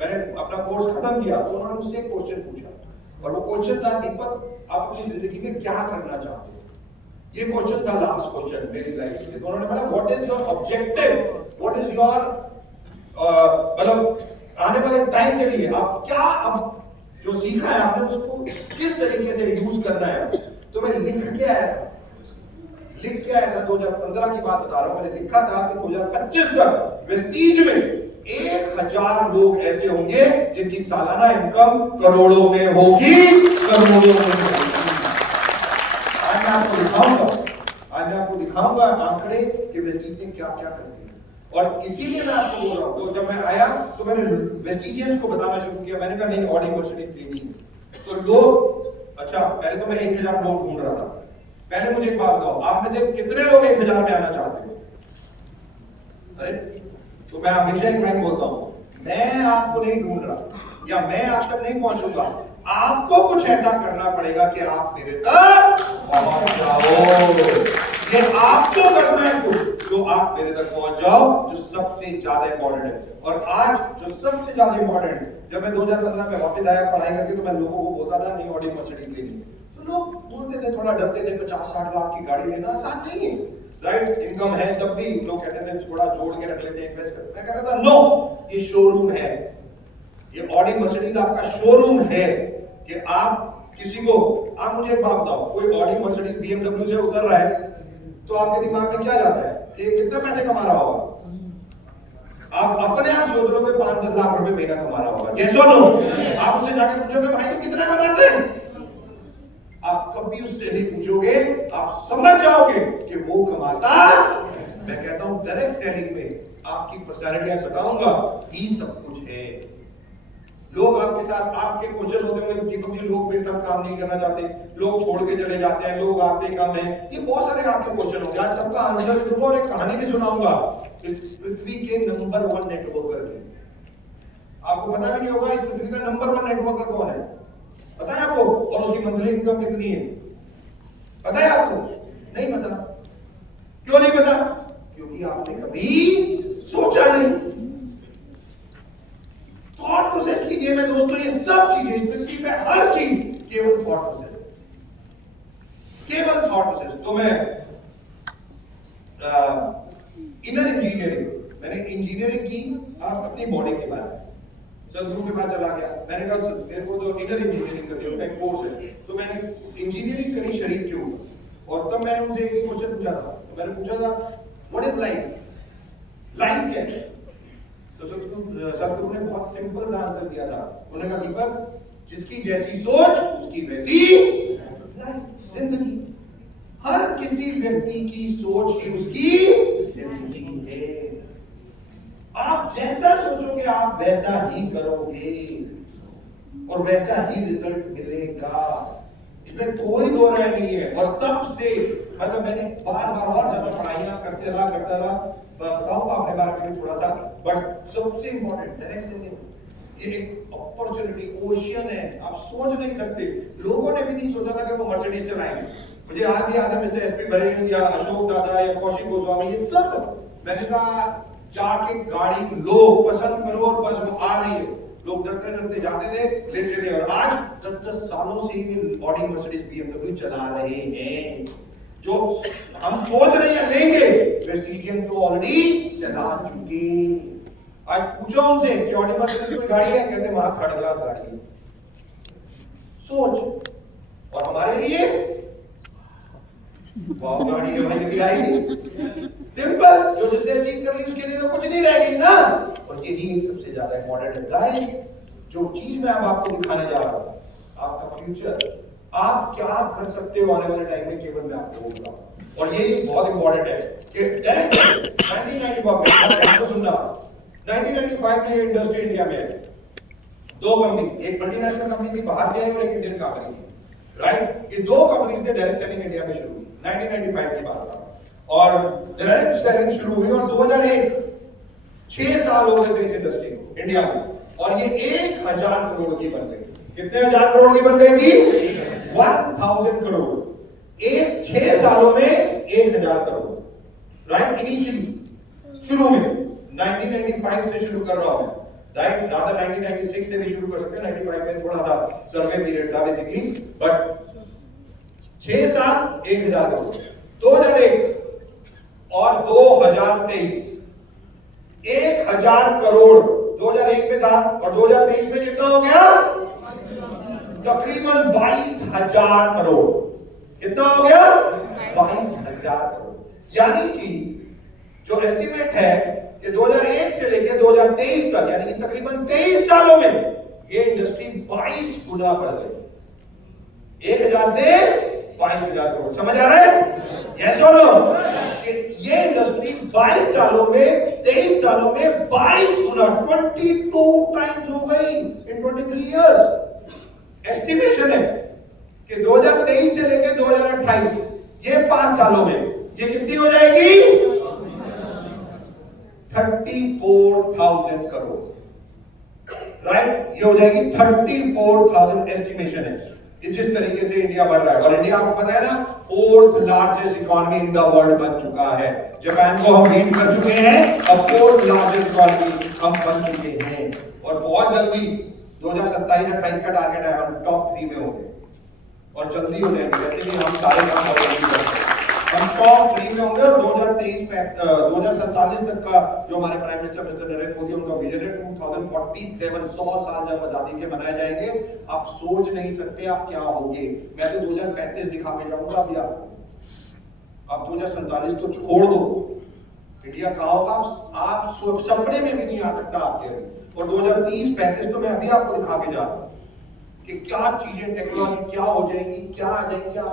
मैंने अपना कोर्स खत्म किया तो उन्होंने मुझसे एक क्वेश्चन पूछा और वो क्वेश्चन था, दीपक आप अपनी जिंदगी में क्या करना चाहते हो? ये क्वेश्चन था लास्ट क्वेश्चन मेरी लाइफ में। तो उन्होंने बोला what is your objective, what is your मतलब आने वाले टाइम के लिए आप क्या, अब जो सीखा है आपने उसको किस तरीके से यूज करना है। तो मैं लिख के आया था 2015 की बात बता रहा हूं। मैंने लिखा था कि 2025 तक वेस्टीज में 1000 लोग ऐसे होंगे जिनकी सालाना इनकम करोड़ों में होगी, करोड़ों में होगी। आज मैं आपको दिखाऊंगा आंकड़े कि वेस्टीज क्या क्या करते हैं। और इसीलिए मैं आपको बोल रहा हूं, तो जब मैं आया तो मैंने वेस्टीजियंस को बताना शुरू किया। मैंने कहा नहीं ऑडी मर्सिडीज लेनी है। तो लोग, अच्छा पहले तो मैं 1000 लोग ढूंढ रहा था। पहले मुझे एक बात बताओ, आप में से कितने लोग 1000 में आना चाहते हो? अरे तो मैं हमेशा एक लाइन बोलता हूं, मैं आपको नहीं ढूंढ रहा या मैं आप तक नहीं पहुंचूंगा, आपको कुछ ऐसा करना पड़ेगा कि आप मेरे तक पहुंच जाओ। ये आपको करना है कुछ तो आप मेरे तक पहुंच जाओ, जो सबसे ज्यादा इंपॉर्टेंट है। और आज जो सबसे ज्यादा इंपॉर्टेंट है, जब मैं 2015 में वापस आया पढ़ाई करके तो मैं लोगों को बोलता था नहीं ऑडी मर्सिडीज लेनी, तो लोग बोलते थे, थोड़ा डरते थे, 50-60 लाख की गाड़ी लेना आसान नहीं है, राइट? इनकम है तब भी लोग कहते थे थोड़ा जोड़ के रख लेते हैं, इन्वेस्ट कर। मैं कहता था नो, ये शोरूम है, ये ऑडी मर्सिडीज आपका शोरूम है कि आप किसी को, आप मुझे एक बात बताओ, कोई ऑडी मर्सिडीज बीएमडब्ल्यू से उतर रहा है तो आपके दिमाग में क्या जाता है कि कितने पैसे कमा रहा होगा? आप अपने आप सोच लो कि 5-10 लाख रुपए महीना कमा रहा होगा, यस और नो? आप उससे जाके पूछोगे भाई तो कितना कमाते हैं? आप कभी उससे नहीं पूछोगे, आप समझ जाओगे कि वो कमाता। मैं कहता हूं डायरेक्ट सेलिंग में आपकी पर्सनैलिटी बताऊंगा, ये सब कुछ है। लोग आपके साथ, आपके क्वेश्चन होते होंगे दीपक जी लोग मेरे साथ काम नहीं करना चाहते, लोग छोड़ के चले जाते हैं, लोग आते कम हैं, ये बहुत सारे आपके क्वेश्चन होंगे। आज सबका आंसर दूंगा और एक कहानी भी सुनाऊंगा पृथ्वी के नंबर 1 नेटवर्कर की। आपको पता भी नहीं होगा इस पृथ्वी का नंबर 1 नेटवर्कर कौन है, पता है आपको? और उसकी मंथली इनकम कितनी है पता है आपको? नहीं पता। क्यों नहीं पता? क्योंकि आपने कभी सोचा नहीं। थॉट प्रोसेस की गेम है दोस्तों, ये सब चीजें पृथ्वी पे हर चीज केवल थॉट प्रोसेस, केवल थॉट प्रोसेस। तो मैं इनर इंजीनियरिंग, मैंने इंजीनियरिंग की अपनी बॉडी के बारे में, सदगुरु के पास चला गया। मैंने कहा मेरे को तो इनर इंजीनियरिंग करनी है, एक कोर्स है, तो मैंने इंजीनियरिंग करी शरीर के ऊपर। और तब मैंने उनसे एक ही क्वेश्चन पूछा था, तो मैंने पूछा था व्हाट इज लाइफ, लाइफ क्या है? तो सदगुरु ने बहुत सिंपल सा आंसर दिया था। उन्होंने कहा दीपक, जिसकी जैसी सोच उसकी वैसी जिंदगी। हर किसी व्यक्ति की सोच ही उसकी जिंदगी है। आप जैसा सोचोगे आप वैसा ही करोगे और वैसा ही रिजल्ट मिलेगा, इसमें कोई दो राय नहीं है। और तब से मतलब मैंने बार बार और ज्यादा पढ़ाइयां करते रहा, बताऊंगा अपने बारे में भी थोड़ा सा, बट सबसे इंपॉर्टेंट डायरेक्ट सेलिंग ये एक अपॉर्चुनिटी ओशियन है, आप सोच नहीं सकते। लोगों ने भी नहीं सोचा था कि वो मर्सिडीज चलाएंगे। मुझे आज भी याद है मिस्टर एसपी बरेल या अशोक दादा या कौशिक गोस्वामी, ये सब मैंने कहा जाके गाड़ी लो, पसंद करो और बस वो आ रही है। लोग डरते डरते जाते थे, लेते थे, और आज 10-10 सालों से ऑडी, मर्सिडीज, BMW चला रहे हैं। जो हम सोच रहे हैं लेंगे, वे सीजन तो ऑलरेडी चला चुके। आज पूछो उनसे कि ऑडी, मर्सिडीज कोई गाड़ी है, कहते वहां थर्ड क्लास गाड़ी है। सोच, और हमारे लिए वाह गाड़ी है भाई, कभी आई नहीं। सिंपल, जो जिसने अचीव कर ली उसके लिए तो कुछ नहीं रह गई ना। और यही सबसे ज्यादा इंपॉर्टेंट है गाइस, जो चीज मैं अब आपको दिखाने जा रहा हूं, आपका फ्यूचर, आप क्या कर सकते हो आने वाले टाइम में, केवल मैं आपको बोल रहा हूं। और ये बहुत इंपॉर्टेंट है कि 1995 में इंडस्ट्री इंडिया में है। दो कंपनी, एक मल्टीनेशनल कंपनी थी बाहर से और एक इंडियन कंपनी थी, राइट। ये दो कंपनीज ने डायरेक्ट सेलिंग इंडिया में शुरू की 1995 की बात है। और डायरेक्ट सेलिंग शुरू हुई और 2001 6 साल हो गए थे इस इंडस्ट्री को इंडिया में, और ये 1000 करोड़ की बन गई। कितने हजार करोड़ की बन गई थी? 1000 करोड़। 6 सालों में 1000 करोड़, राइट। इनिशियली शुरू में 1995 से शुरू कर रहा हूं, राइट। रादर 1996 से भी शुरू कर सकते हैं, 95 में थोड़ा सा सर्वे पीरियड था बेसिकली, बट 6 साल 1000 करोड़। 2001 और 2023 1000 करोड़ 2001 में था, और 2023 में कितना हो गया? तकरीबन 22,000 करोड़। कितना हो गया? 22,000 करोड़। यानी कि जो एस्टिमेट है कि 2001 से लेकर 2023 तक, यानी कि तकरीबन 23 सालों में ये इंडस्ट्री 22 गुना बढ़ गई। 1000 से 22,000 करोड़। समझ आ रहा है? यस और नो? ये इंडस्ट्री 22 सालों में, 23 सालों में 22 गुना, 22 टाइम्स हो गई इन 23 इयर्स। एस्टिमेशन है कि 2023 से लेकर 2028 ये 5 सालों में ये कितनी हो जाएगी? 34,000 करोड़, राइट। ये हो जाएगी 34,000 एस्टिमेशन है। जिस तरीके से इंडिया बढ़ रहा है, और इंडिया आपको पता है ना 4th largest economy in the world बन चुका है। जापान को हम बीट कर चुके हैं, अब 4th लार्जेस्ट इकोनॉमी हम बन चुके हैं, और बहुत जल्दी 2027-28 का टारगेट है, हम टॉप 3 में होंगे, और जल्दी हो जाएंगे। वैसे भी हम सारे काम ऑलरेडी कर रहे हैं, हम टॉप 3 में होंगे। और 2047 तक का जो हमारे prime minister mister Narendra Modi उनका विजन है 2047, 100 साल जब आजादी के मनाए जाएंगे, आप सोच नहीं सकते आप क्या होंगे। मैं तो 2035 दिखा के जाऊंगा अभी आप 2047 तो छोड़ दो, इंडिया कहाँ होगा आप सपने में भी नहीं आ सकता आपके। और 2030-35 तो मैं अभी आपको दिखा के जा रहा हूँ कि क्या चीजें, टेक्नोलॉजी क्या हो जाएगी, क्या आ जाएगी, क्या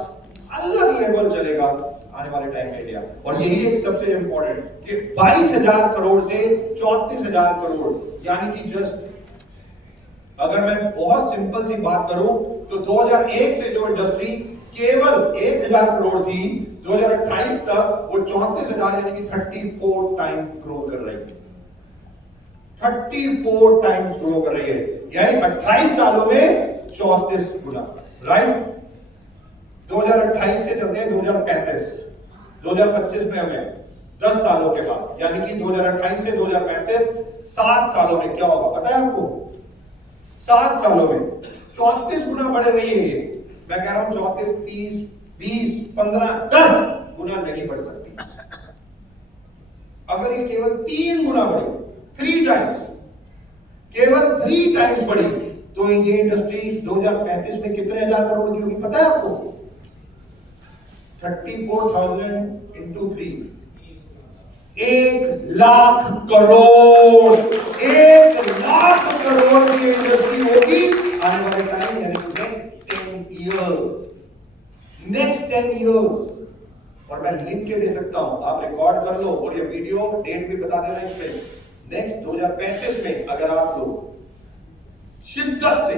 अलग लेवल चलेगा आने वाले टाइम में इंडिया। और यही एक सबसे इंपॉर्टेंट कि 22,000 करोड़ से 34,000 करोड़, यानी कि जस्ट अगर मैं बहुत सिंपल सी बात करूं तो 2001 से जो इंडस्ट्री केवल 1000 करोड़ थी, 2028 तक वो 34,000 यानी कि 34 टाइम ग्रो कर रही है। 34 टाइम्स ग्रो कर रही है, यानी 28 सालों में 34 गुना, राइट। 2028 से चलते हैं 2025 में हमें 10 सालों के बाद, यानी कि 2028 से 2035 7 सालों में क्या होगा पता है आपको? 7 सालों में 34 गुना बढ़ रही है ये। मैं कह रहा हूं 34, 30, 20, 15, 10 गुना नहीं बढ़ सकती। अगर ये केवल 3 गुना बढ़ी, 3 टाइम्स, केवल 3 टाइम्स बढ़ी, तो ये इंडस्ट्री 2035 में कितने हजार करोड़ की होगी पता है आपको? 34,000 into 3, 1,00,000 करोड़, 1,00,000 करोड़ की इंडस्ट्री होगी आने वाले टाइम, यानी नेक्स्ट 10 इयर्स, नेक्स्ट 10 इयर्स। और मैं लिख के दे सकता हूं, आप रिकॉर्ड कर लो और ये वीडियो डेट भी बता देना इस पे। नेक्स्ट 2035 में अगर आप लोग शिद्दत से,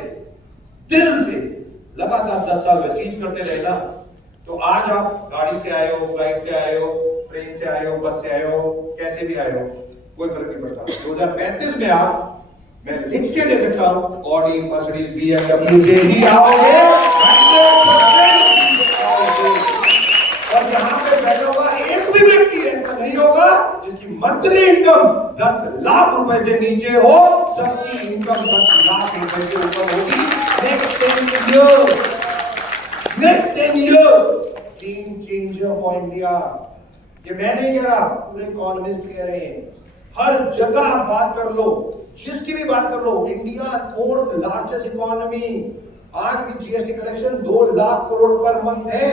दिल से लगातार 10 साल व्यतीत करते रहे ना, तो आज आप गाड़ी से आए हो, फ्लाइट से आए हो, ट्रेन से आए हो, बस से आए हो, कैसे भी आए हो, कोई फर्क नहीं पड़ता। 2035 में आप, मैं लिख के दे सकता हूं, ऑडी, मर्सिडीज, BMW से ही आओगे, और यहां पे बैठा हुआ एक भी व्यक्ति ऐसा नहीं होगा जिसकी मत मंथली इनकम 10 लाख रुपए से नीचे हो, सबकी इनकम 10 लाख रुपए से ऊपर होगी next 10 year. Next 10 year game changer for India. ये मैं नहीं कह रहा, पूरे इकोनॉमिस्ट कह रहे हैं। हर जगह आप बात कर लो, जिसकी भी बात कर लो, इंडिया फोर्थ लार्जेस्ट इकोनॉमी। आज भी GST collection 2 lakh crore per month है।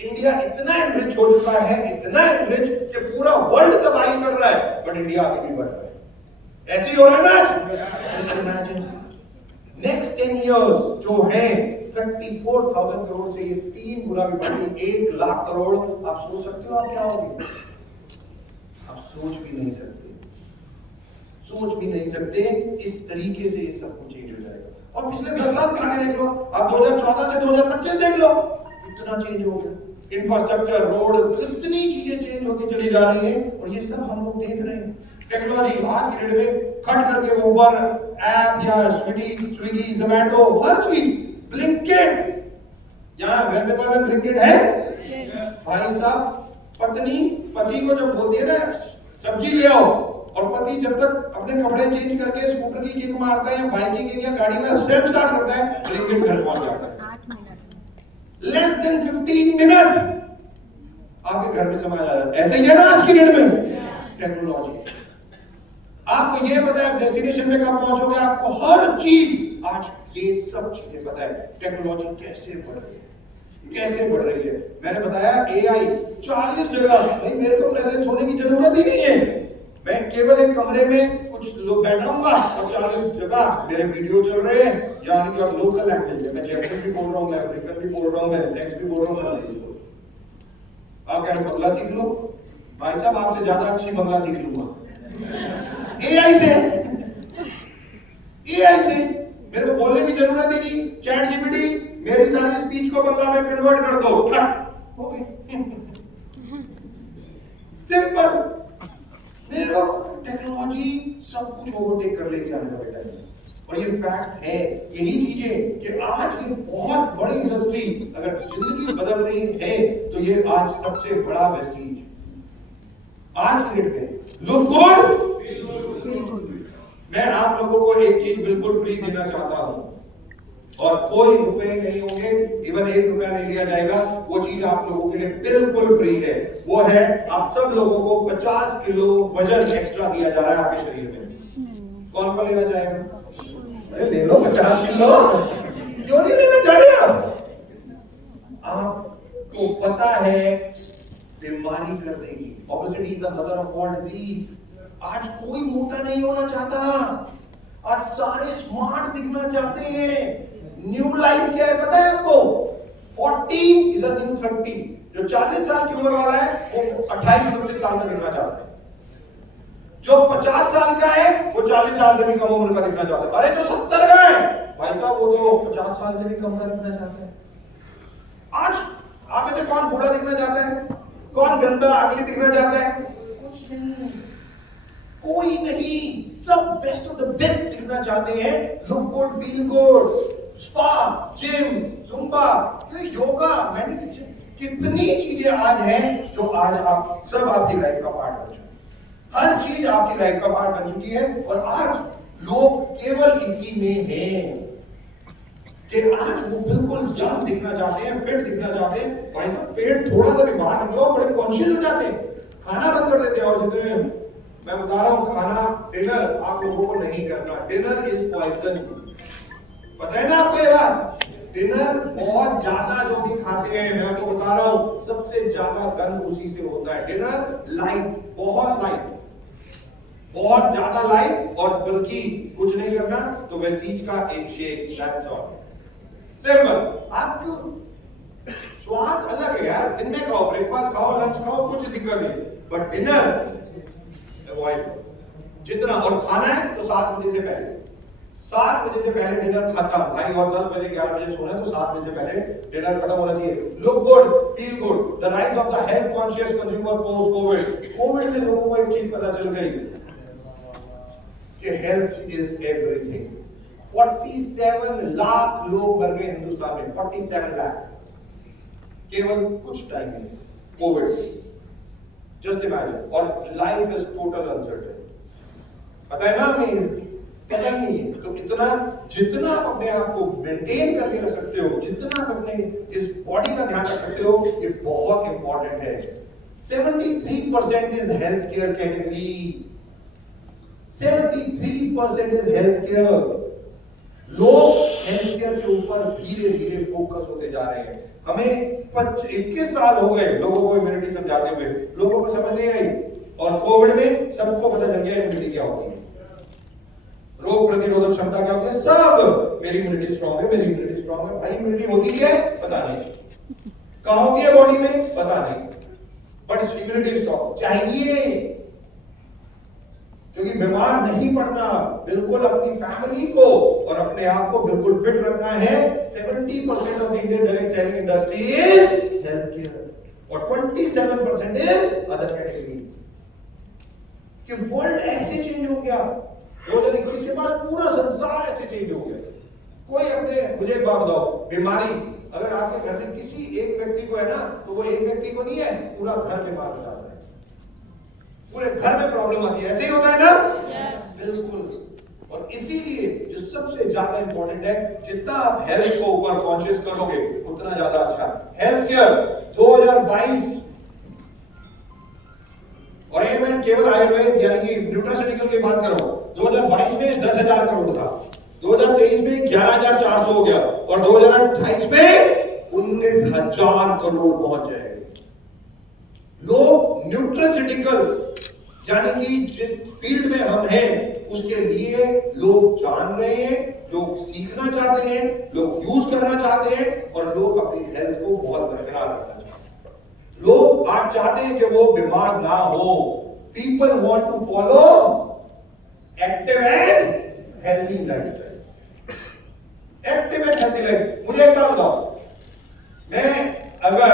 इंडिया इतना एनरिच हो चुका है, इतना एनरिच कि पूरा वर्ल्ड तबाही कर रहा है, बट इंडिया आगे भी बढ़ रहा है। ऐसे ही हो रहा है ना। नेक्स्ट 10 इयर्स जो है 34,000 करोड़ से ये 3 गुना भी बढ़ेगी, 1 लाख करोड़। आप सोच सकते हो आप क्या होगी? आप सोच भी नहीं सकते, सोच भी नहीं सकते इस तरीके से ये सब कुछ चेंज हो जाएगा। और पिछले 10 साल आगे देख लो, आप 2014 से 2025 देख लो, इतना चेंज हो गया। इंफ्रास्ट्रक्चर, रोड, इतनी चीजें चेंज होती चली जा रही है और ये सब हम लोग देख रहे हैं। टेक्नोलॉजी आज की डेट में खट करके ऊबर ऐप या स्विगी जोमेटो हर चीज, ब्लिंकिट, यहाँ वेस्ट बंगाल में ब्लिंकिट है भाई साहब। पत्नी पति को जब बोलती है ना सब्जी ले आओ, और पति जब तक अपने कपड़े चेंज करके स्कूटर की किक मारता है, बाइक की किक या गाड़ी का सेल्फ स्टार्ट करता है, ब्लिंकिट घर पहुंच जाता है। लेस देन 15 मिनट आपके घर में समाया जाता है। ऐसा ही है ना आज की डेट में टेक्नोलॉजी। आपको ये पता है डेस्टिनेशन पे कब पहुंचोगे, आपको हर चीज आज ये सब चीजें पता है। टेक्नोलॉजी कैसे बढ़ रही है, कैसे बढ़ रही है। मैंने बताया एआई 40 जगह, भाई मेरे को प्रेजेंस होने की जरूरत ही नहीं है। मैं केवल एक कमरे में कुछ लोग बैठाऊंगा और 40 जगह मेरे वीडियो चल रहे हैं, यानी कि लोकल लैंग्वेज में मैं जैपनीज भी बोल रहा हूँ, मैं अफ्रीकन भी बोल रहा हूँ, मैं नेक्स्ट भी बोल रहा हूँ। आप कह रहे बंगला सीख लो, भाई साहब आपसे ज्यादा अच्छी बंगला सीख लूंगा एआई से। एआई से मेरे को बोलने की जरूरत ही नहीं। चैट जीपीटी मेरी सारी स्पीच को बंगला में कन्वर्ट कर दो, हो गई सिंपल। मेरे को टेक्नोलॉजी सब कुछ ओवरटेक कर लेके आने वाला है। और ये फैक्ट है, यही चीजें कि आज की बहुत बड़ी इंडस्ट्री अगर जिंदगी बदल रही है तो ये आज सबसे बड़ा वेस्टीज आज की डेट में लुक गुड। मैं आप लोगों को एक चीज बिल्कुल फ्री देना चाहता हूं और कोई रुपए नहीं होंगे, इवन 1 रुपया नहीं लिया जाएगा। वो चीज आप लोगों के लिए बिल्कुल फ्री है। वो है आप सब लोगों को 50 किलो वजन एक्स्ट्रा दिया जा रहा है आपके शरीर में। कौन कौन लेना चाहेगा? अरे ले लो 50 किलो, क्यों नहीं लेना चाह रहे आप? आपको पता है बीमारी कर देगी। Obesity is the mother of all disease. आज कोई मोटा नहीं होना चाहता, आज सारे स्मार्ट दिखना चाहते हैं। न्यू लाइफ क्या है पता है आपको? 40 इज अ न्यू 30। जो 40 साल की उम्र वाला है वो 28-29 साल का दिखना चाहता है। जो 50 साल का है वो 40 साल से भी कम उम्र का दिखना चाहता है। अरे जो 70 का है भाई साहब वो तो 50 साल से भी कम का दिखना चाहता है। आज आप में से कौन बूढ़ा दिखना चाहता है? कौन गंदा अगली दिखना चाहता है? कुछ नहीं, कोई नहीं। सब बेस्ट ऑफ द बेस्ट दिखना चाहते हैं। Look good, feel good, spa, gym, Zumba, yoga, meditation, कितनी चीजें आज हैं जो आज आप सब आपकी लाइफ का पार्ट बन चुकी है। हर चीज आपकी लाइफ का पार्ट बन चुकी है और आज लोग केवल इसी में हैं कि आज वो बिल्कुल यंग दिखना चाहते हैं, फिट दिखना चाहते हैं। भाई साहब पेट थोड़ा सा भी बाहर निकलो बड़े कॉन्शियस हो जाते हैं, खाना बंद कर देते हैं। और जितने मैं बता रहा हूँ खाना डिनर आप लोगों को नहीं करना। डिनर इज पॉइजन, पता है ना आपको ये बात? डिनर बहुत ज्यादा जो भी खाते हैं, मैं आपको बता रहा हूँ सबसे ज्यादा गंद उसी से होता है। डिनर लाइट, बहुत लाइट, बहुत ज्यादा लाइट, और बल्कि कुछ नहीं करना तो वेस्टीज का एक शेक, दैट्स ऑल, सिंपल। आपको स्वाद अलग है यार, दिन में खाओ, ब्रेकफास्ट खाओ, लंच खाओ, कुछ दिक्कत नहीं, बट डिनर अवॉइड जितना। और खाना है तो 7 बजे से पहले, 7 बजे से पहले डिनर खत्म भाई। और 10 बजे 11 बजे सोना है तो 7 बजे से पहले डिनर खत्म होना चाहिए। Look good, feel good, the rise of the health conscious consumer post Covid. Covid में लोगों को एक चीज पता चल गई कि हेल्थ इज एवरीथिंग। 47 लाख लोग मर गए हिंदुस्तान में, 47 लाख केवल कुछ टाइम में कोविड। Just imagine. और लाइफ इज टोटल अनसर्टेन, पता है ना हमें, पता ही नहीं है। तो इतना जितना आप अपने आप को मेंटेन करके रख सकते हो, जितना आप अपने इस बॉडी का ध्यान रख सकते हो, ये बहुत इंपॉर्टेंट है। 73% is health care category, 73% is health care. लोग हेल्थ केयर के ऊपर धीरे धीरे फोकस होते जा रहे हैं। हमें 21 साल हो गए लोगों को इम्यूनिटी समझाते हुए, लोगों को समझ नहीं आई। और कोविड में सबको पता चल गया इम्यूनिटी क्या होती है, रोग प्रतिरोधक क्षमता क्या होती है, सब। मेरी इम्यूनिटी स्ट्रांग है, मेरी इम्यूनिटी स्ट्रांग है। भाई इम्यूनिटी होती क्या है पता नहीं, कहां होती है बॉडी में पता नहीं, बट इम्यूनिटी स्ट्रांग चाहिए। क्योंकि बीमार नहीं पड़ना, बिल्कुल अपनी फैमिली को और अपने आप को बिल्कुल फिट रखना है। 70% of the Indian direct selling industry is health care और 27% इज अदर कैटेगरी। कि वर्ल्ड ऐसे चेंज हो गया 2021 के बाद, पूरा संसार ऐसे चेंज हो गया। कोई अपने, मुझे एक बात बताओ, बीमारी अगर आपके घर में किसी एक व्यक्ति को है ना, तो वो एक व्यक्ति को नहीं है, पूरा घर बीमार हो जाता है, पूरे घर में प्रॉब्लम आती है। ऐसे ही होता है ना? बिल्कुल। और इसीलिए जो सबसे ज्यादा इंपॉर्टेंट है, जितना आप हेल्थ को ऊपर कॉन्शियस करोगे उतना ज्यादा अच्छा। हेल्थ केयर 2022, और ये मैं केवल आयुर्वेद यानी कि न्यूट्रास्यूटिकल की बात कर रहा हूं, 2022 में 10,000 करोड़ था, 2023 में 11,400 हो गया, और 2028 में 19,000 करोड़ पहुंच जाएगा। लोग न्यूट्रास्यूटिकल यानी कि जिस फील्ड में हम हैं उसके लिए लोग जान रहे हैं, लोग सीखना चाहते हैं, लोग यूज करना चाहते हैं, और लोग अपनी हेल्थ को बहुत बरकरार रखना चाहते हैं। लोग आज चाहते हैं कि वो बीमार ना हो। People want to follow active and healthy lifestyle, active and healthy life. मुझे एक बात बताओ, मैं अगर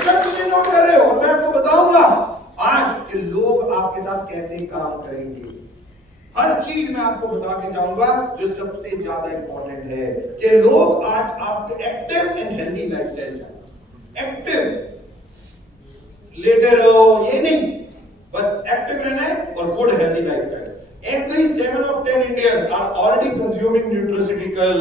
सब मुझे नोट कर रहे हो, मैं आपको बताऊंगा आज कि लोग आपके साथ कैसे काम करेंगे। हर चीज मैं आपको बता के जाऊंगा जो सबसे ज्यादा इंपॉर्टेंट है कि लोग आज आपके एक्टिव एंड हेल्दी लाइफस्टाइल चाहते हैं। एक्टिव लेटे रहो ये नहीं, बस एक्टिव रहना है और good healthy lifestyle. Every 7 of 10 Indians are already consuming nutraceutical।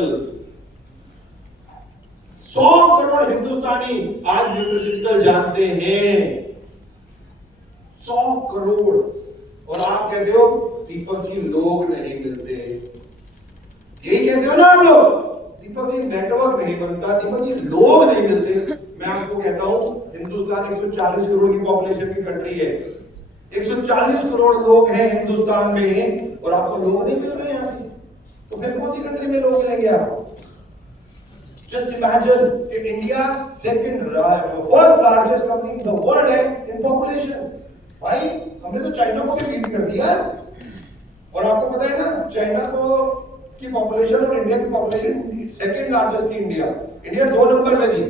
100 crore हिंदुस्तानी आज न्यूट्रिशनिकल जानते हैं, 100 करोड़। और आप कहते हो दीपक जी लोग नहीं मिलते, यही कहते हो ना आप लोग, दीपक जी नेटवर्क नहीं बनता, दीपक जी लोग नहीं मिलते। मैं आपको कहता हूं हिंदुस्तान 140 करोड़ की पॉपुलेशन की कंट्री है, 140 करोड़ लोग हैं हिंदुस्तान में, और आपको लोग नहीं मिल रहे हैं। तो फिर कौन सी कंट्री में लोग मिलेंगे आपको? Just imagine if India first largest country in the world है in population। भाई हमने तो चाइना को भी बीट कर दिया। और आपको पता है ना चाइना को की पॉपुलेशन और इंडिया की पॉपुलेशन सेकंड लार्जेस्ट थी। इंडिया 2 नंबर में थी,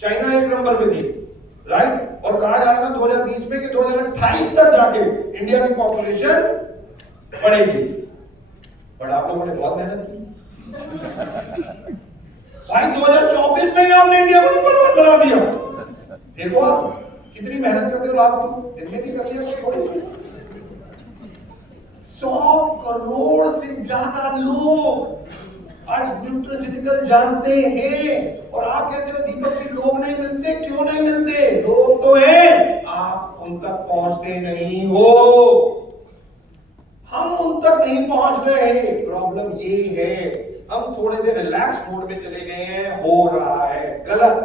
चाइना 1 नंबर में थी, राइट। और कहा जा रहा था 2020 में कि 2028 तक जाके इंडिया की पॉपुलेशन बढ़ेगी। बट आप लोगों ने बहुत मेहनत की भाई, 2024 में हमने इंडिया को नंबर 1 बना दिया। देखो आप कितनी मेहनत करते हो, रात को दिन में भी कर लिया थोड़ी सी। 100 करोड़ से ज्यादा लोग आज न्यूट्रास्यूटिकल जानते हैं। और आप कहते हो दीपक जी लोग नहीं मिलते, क्यों नहीं मिलते? लोग तो हैं, आप उन तक पहुंचते नहीं हो, हम उन तक नहीं पहुंच रहे। प्रॉब्लम ये है हम थोड़े देर रिलैक्स मोड में चले गए हैं, हो रहा है गलत।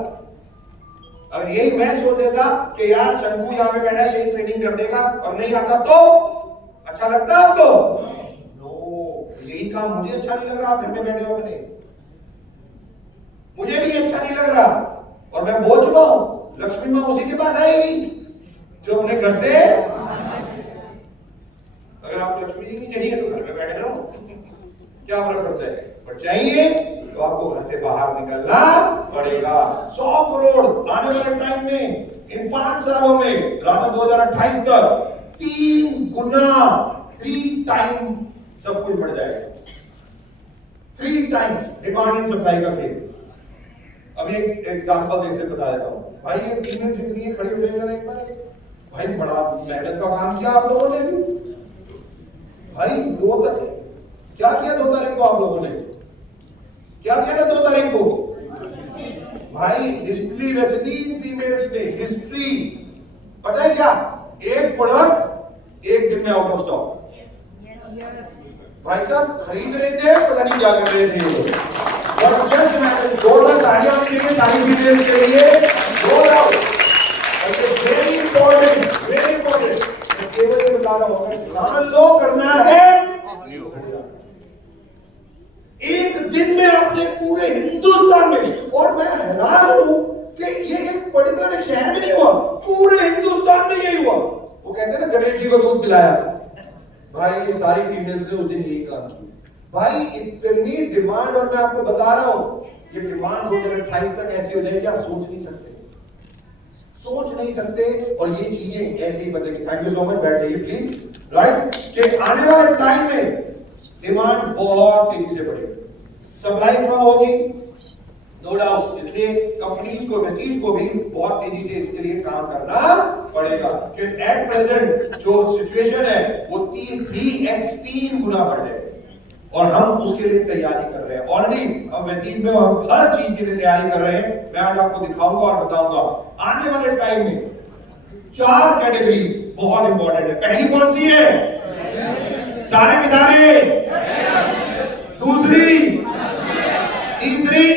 अगर यही मैं सोच देता कि यार शंकु यहां पे बैठा है, यही ट्रेनिंग कर देगा और नहीं आता तो अच्छा लगता आपको? नो, यही काम मुझे अच्छा नहीं लग रहा। आप घर में बैठे हो अपने, मुझे भी अच्छा नहीं लग रहा। और मैं बोल चुका हूं लक्ष्मी मां उसी के पास आएगी जो अपने घर से, अगर आप लक्ष्मी जी नहीं चाहिए तो घर में बैठे रहो, क्या फर्क पड़ता है? पर चाहिए तो आपको घर से बाहर निकलना पड़ेगा। 100 करोड़ आने वाले टाइम में, इन 5 सालों में, रात 2028 तक 3 गुना 3 टाइम सब कुछ बढ़ जाएगा। 3 टाइम डिमांड एंड सप्लाई का खेल। अभी एक एग्जांपल देकर बता देता हूँ भाई। ये फीमेल जितनी है खड़ी हो जाएगा एक बार, भाई बड़ा मेहनत का काम किया आप लोगों ने भी भाई। क्या किया 2 तारीख को आप लोगों ने, क्या किया ना 2 तारीख को भाई? हिस्ट्री रच दी फीमेल्स ने, हिस्ट्री। पता है क्या, एक प्रोडक्ट 1 दिन में आउट ऑफ स्टॉक। भाई साहब खरीद रहे थे, पता नहीं क्या कर रहे थे। और जस्ट मैं 2 लाख साड़ियां होनी चाहिए सारी फीमेल्स के लिए, 2 lakh. Very important, very important. केवल ये बता रहा हूँ, फॉलो करना है। एक दिन में आपने पूरे हिंदुस्तान में, और मैं हैरान हूं कि ये एक पर्टिकुलर शहर में नहीं हुआ, पूरे हिंदुस्तान में यही हुआ। वो कहते हैं ना गणेश जी को दूध पिलाया, भाई सारी फीमेल्स ने उस दिन यही काम किया। भाई इतनी डिमांड, और मैं आपको बता रहा हूं ये डिमांड 2028 तक ऐसी हो जाएगी आप सोच नहीं सकते, सोच नहीं सकते। और ये चीजें ऐसे ही बदलेंगी। थैंक यू सो मच, बैठ जाइए प्लीज। राइट, कि आने वाले टाइम में डिमांड बहुत तेजी से बढ़ेगी, सप्लाई कम होगी, नो डाउट। इसलिए कंपनीज को, वेस्टीज को भी बहुत तेजी से इसके लिए काम करना पड़ेगा। कि एट प्रेजेंट जो सिचुएशन है वो 3x गुना बढ़ जाए, और हम उसके लिए तैयारी कर रहे हैं ऑलरेडी। अब वेस्टीज में हम हर चीज के लिए तैयारी कर रहे हैं। मैं आज आपको दिखाऊंगा और बताऊंगा आने वाले टाइम में 4 कैटेगरीज बहुत इंपॉर्टेंट है। पहली कौन सी है? सारे के सारे। दूसरी, तीसरी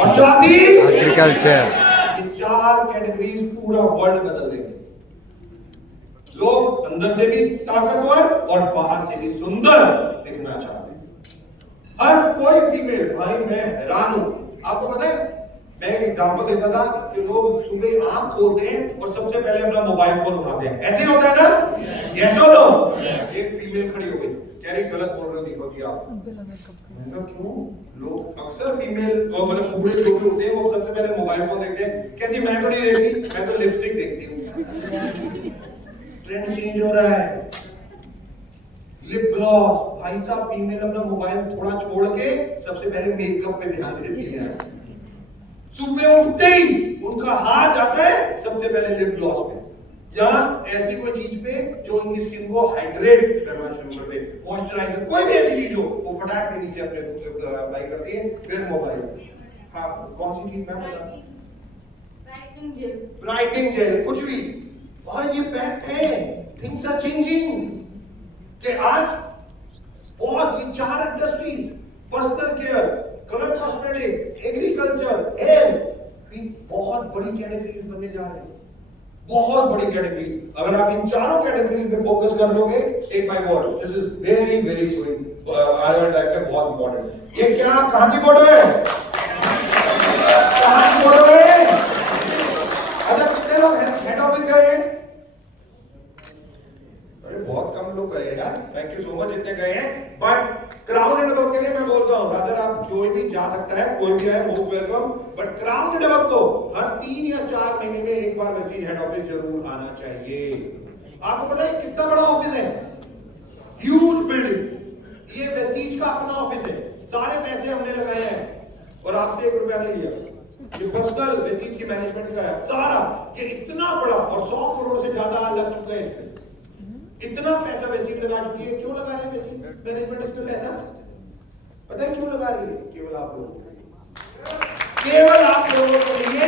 और चौथी एग्रीकल्चर। ये 4 कैटेगरीज पूरा वर्ल्ड बदल देंगे। लोग अंदर से भी ताकतवर और बाहर से भी सुंदर दिखना चाहते हैं। हर कोई फीमेल, भाई मैं हैरान हूं। आपको पता है, मैं एक एग्जांपल देता था कि लोग सुबह आंख खोलते हैं और सबसे पहले अपना मोबाइल फोन उठाते हैं, ऐसे ही होता है ना? यस और नो? एक फीमेल खड़ी हो गई, कह रही गलत बोल रहे हो दीपक जी आप। मैंने कहा क्यों? लोग अक्सर फीमेल और मतलब पूरे जो भी होते हैं वो सबसे पहले मोबाइल फोन देखते हैं। कहती मैं तो नहीं देखती, मैं तो लिपस्टिक देखती हूँ। ट्रेंड चेंज हो रहा है। लिप ग्लॉस, भाई साहब फीमेल अपना मोबाइल थोड़ा छोड़ के सबसे पहले मेकअप पे ध्यान देती है। सुबह उठते ही उनका हाथ जाता है सबसे पहले लिप ग्लॉस पे, या ऐसी कोई चीज पे जो उनकी स्किन को हाइड्रेट करना शुरू कर दे, मॉइस्चराइजर, कोई भी ऐसी चीज हो वो फटाक के नीचे अपने मुंह पे अप्लाई करती है। फिर मोबाइल। हाँ, कौन सी चीज ma'am? Brightening jail, brightening jail, कुछ भी। और ये फैक्ट है, थिंग्स आर चेंजिंग। कि आज बहुत ये 4 industry, personal care, colour cosmetic, agriculture, health, बहुत बड़ी कैटेगरीज बनने जा रहे हैं, बहुत बड़ी कैटेगरीज। अगर आप इन 4 कैटेगरीज पे फोकस कर लोगे, take my word, this is very very good, आने टाइप पे बहुत इंपॉर्टेंट। ये क्या, कहां की फोटो है? कहां की फोटो है? अच्छा कितने लोग हेड ऑफिस गए हैं? बहुत कम लोग गए यार, थैंक यू सो मच जितने गए हैं। बट क्राउन एंड अबव के लिए मैं बोलता हूं, रादर आप कोई भी जा सकता है, कोई भी है most welcome. But crown and above को हर 3 या 4 महीने में एक बार वेस्टीज हेड ऑफिस जरूर आना चाहिए। आपको पता है कितना बड़ा ऑफिस है? Huge building. ये वेस्टीज का अपना ऑफिस है, सारे पैसे हमने लगाए हैं और आपसे 1 रुपया नहीं लिया। ये पर्सनल वेस्टीज की मैनेजमेंट का है सारा। ये इतना बड़ा और 100 करोड़ से ज्यादा लग चुका है इसमें। इतना पैसा वेस्टीज लगा चुकी है। क्यों लगा रहे हैं वेस्टीज मैनेजमेंट इसमें पैसा? पता है क्यों लगा रही है? केवल आप लोगों के लिए, केवल आप लोगों के लिए,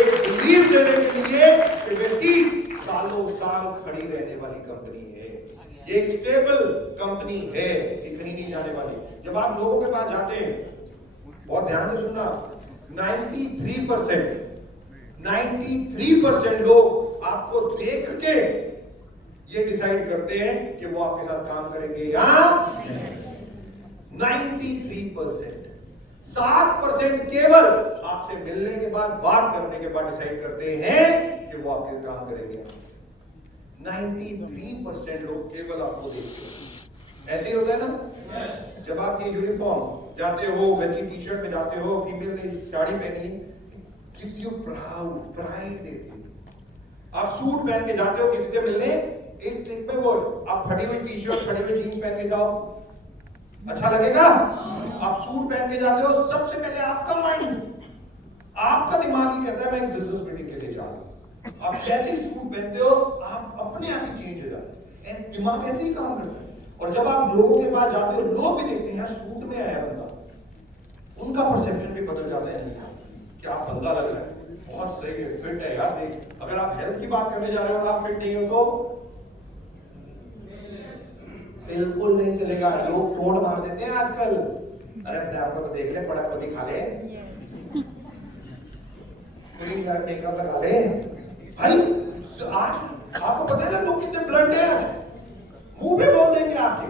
एक बिलीव देने के लिए कि वेस्टीज सालों साल खड़ी रहने वाली कंपनी है। ये एक स्टेबल कंपनी है, ये कहीं नहीं जाने वाली। जब आप लोगों के पास जाते हैं, बहुत ध्यान से सुनना, 93% लोग आपको देख के ये डिसाइड करते हैं कि वो आपके साथ काम करेंगे या 93%। 7% केवल आपसे मिलने के बाद, बात करने के बाद डिसाइड करते हैं कि वो आपके काम करेंगे। 93% लोग केवल आपको देखते हैं। ऐसे ही होता है ना? जब आप ये यूनिफॉर्म जाते हो, वैसी टी शर्ट में जाते हो, फीमेल ने साड़ी पहनी, गिव्स यू प्राइड देती है। आप सूट पहन के जाते हो किसी से मिलने, एक ट्रिप पे वो आप फटी हुई टी शर्ट, फटी हुई जीन्स पहन के जाओ, अच्छा लगेगा? आप सूट पहन के जाते हो, सबसे पहले आपका माइंड आपका दिमाग ही कहता है मैं एक बिजनेस मीटिंग के लिए जा रहा हूं। आप जैसे सूट पहनते हो आप अपने आप ही चेंज हो जाते हैं, दिमाग ऐसे ही काम करता है। और जब आप लोगों के पास जाते हो लोग भी देखते हैं यार सूट में आया बंदा, उनका परसेप्शन भी बदल जाता है, क्या बंदा लग रहा है, बहुत सही है, फिट है यार। देख अगर आप हेल्थ की बात करने जा रहे हो और आप फिट नहीं हो तो बिल्कुल नहीं चलेगा। लोग कोड मार देते हैं आजकल, अरे अपने आप को तो देख ले, बड़ा को दिखा ले, मेकअप लगा ले भाई। आज आपको पता है ना लोग कितने ब्लंट हैं, मुंह पे बोल देंगे आपके,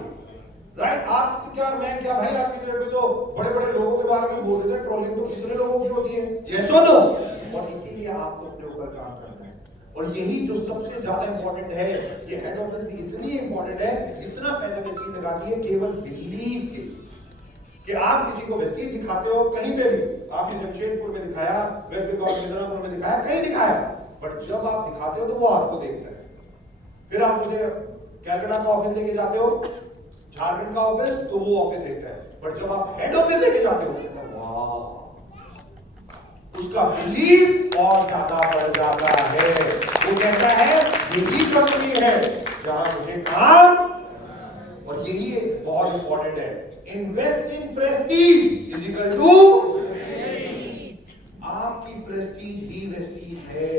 राइट। आप क्या मैं क्या भाई, आपकी डेट में तो बड़े बड़े लोगों के बारे में बोल देते हैं, ट्रोलिंग तो कितने लोगों की होती है, ये सुनो। और इसीलिए आपको अपने ऊपर काम करना है। और यही जो सबसे ज्यादा इंपॉर्टेंट है, ये हेड ऑफिस भी इसलिए इंपॉर्टेंट है, इतना पैसा बेचने लगाती है केवल बिलीव के, कि आप किसी को वेस्टीज दिखाते हो कहीं पे भी, आपने जमशेदपुर में दिखाया, वेस्ट बंगाल मिदनापुर में दिखाया, कहीं दिखाया, बट जब आप दिखाते हो तो वो आपको देखता है। फिर आप मुझे कैलकाटा का ऑफिस लेके जाते हो, झारखंड का ऑफिस, तो वो ऑफिस देखता है, बट जब आप हेड ऑफिस लेके जाते हो तो वाह, उसका बिलीव और ज्यादा बढ़ जाता है। वो कहता है यही कंपनी है जहां मुझे काम, और यही एक बहुत इंपॉर्टेंट है, invest in prestige is equal to, आपकी प्रेस्टीज ही वेस्टीज है।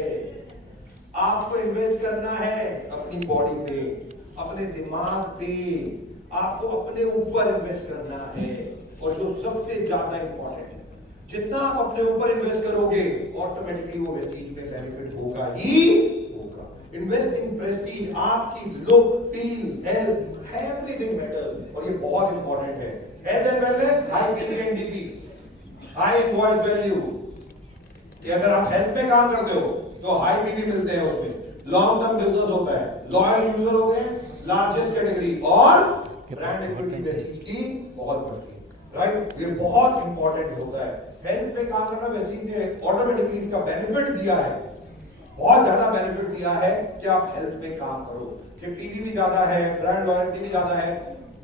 आपको इन्वेस्ट करना है अपनी बॉडी पे, अपने दिमाग पे, आपको अपने ऊपर इन्वेस्ट करना है। और जो सबसे ज्यादा इंपॉर्टेंट है, जितना आप अपने ऊपर इन्वेस्ट करोगे ऑटोमेटिकली वो वेस्टीज में बेनिफिट होगा ही होगा। इन्वेस्ट इन प्रेस्टीज, आपकी look, feel, health, everything matters. और ये बहुत इंपॉर्टेंट है। Health and wellness, high PV and DP, high invoice value. कि अगर आप हेल्थ पे काम करते हो तो हाई पीवी मिलते हैं उसमें, लॉन्ग टर्म बिजनेस होता है, लॉयल यूजर होते हैं, लार्जेस्ट कैटेगरी, और ब्रांड इक्विटी वेस्टीज की बहुत बढ़ती है, राइट। ये बहुत इंपॉर्टेंट होता है। हेल्थ पे काम करना वेस्टीज ने ऑटोमेटिकली इसका बेनिफिट दिया है, बहुत ज्यादा बेनिफिट दिया है कि आप हेल्थ पे काम करो, कि पीवी भी ज्यादा है, ब्रांड लॉयल्टी भी ज्यादा है।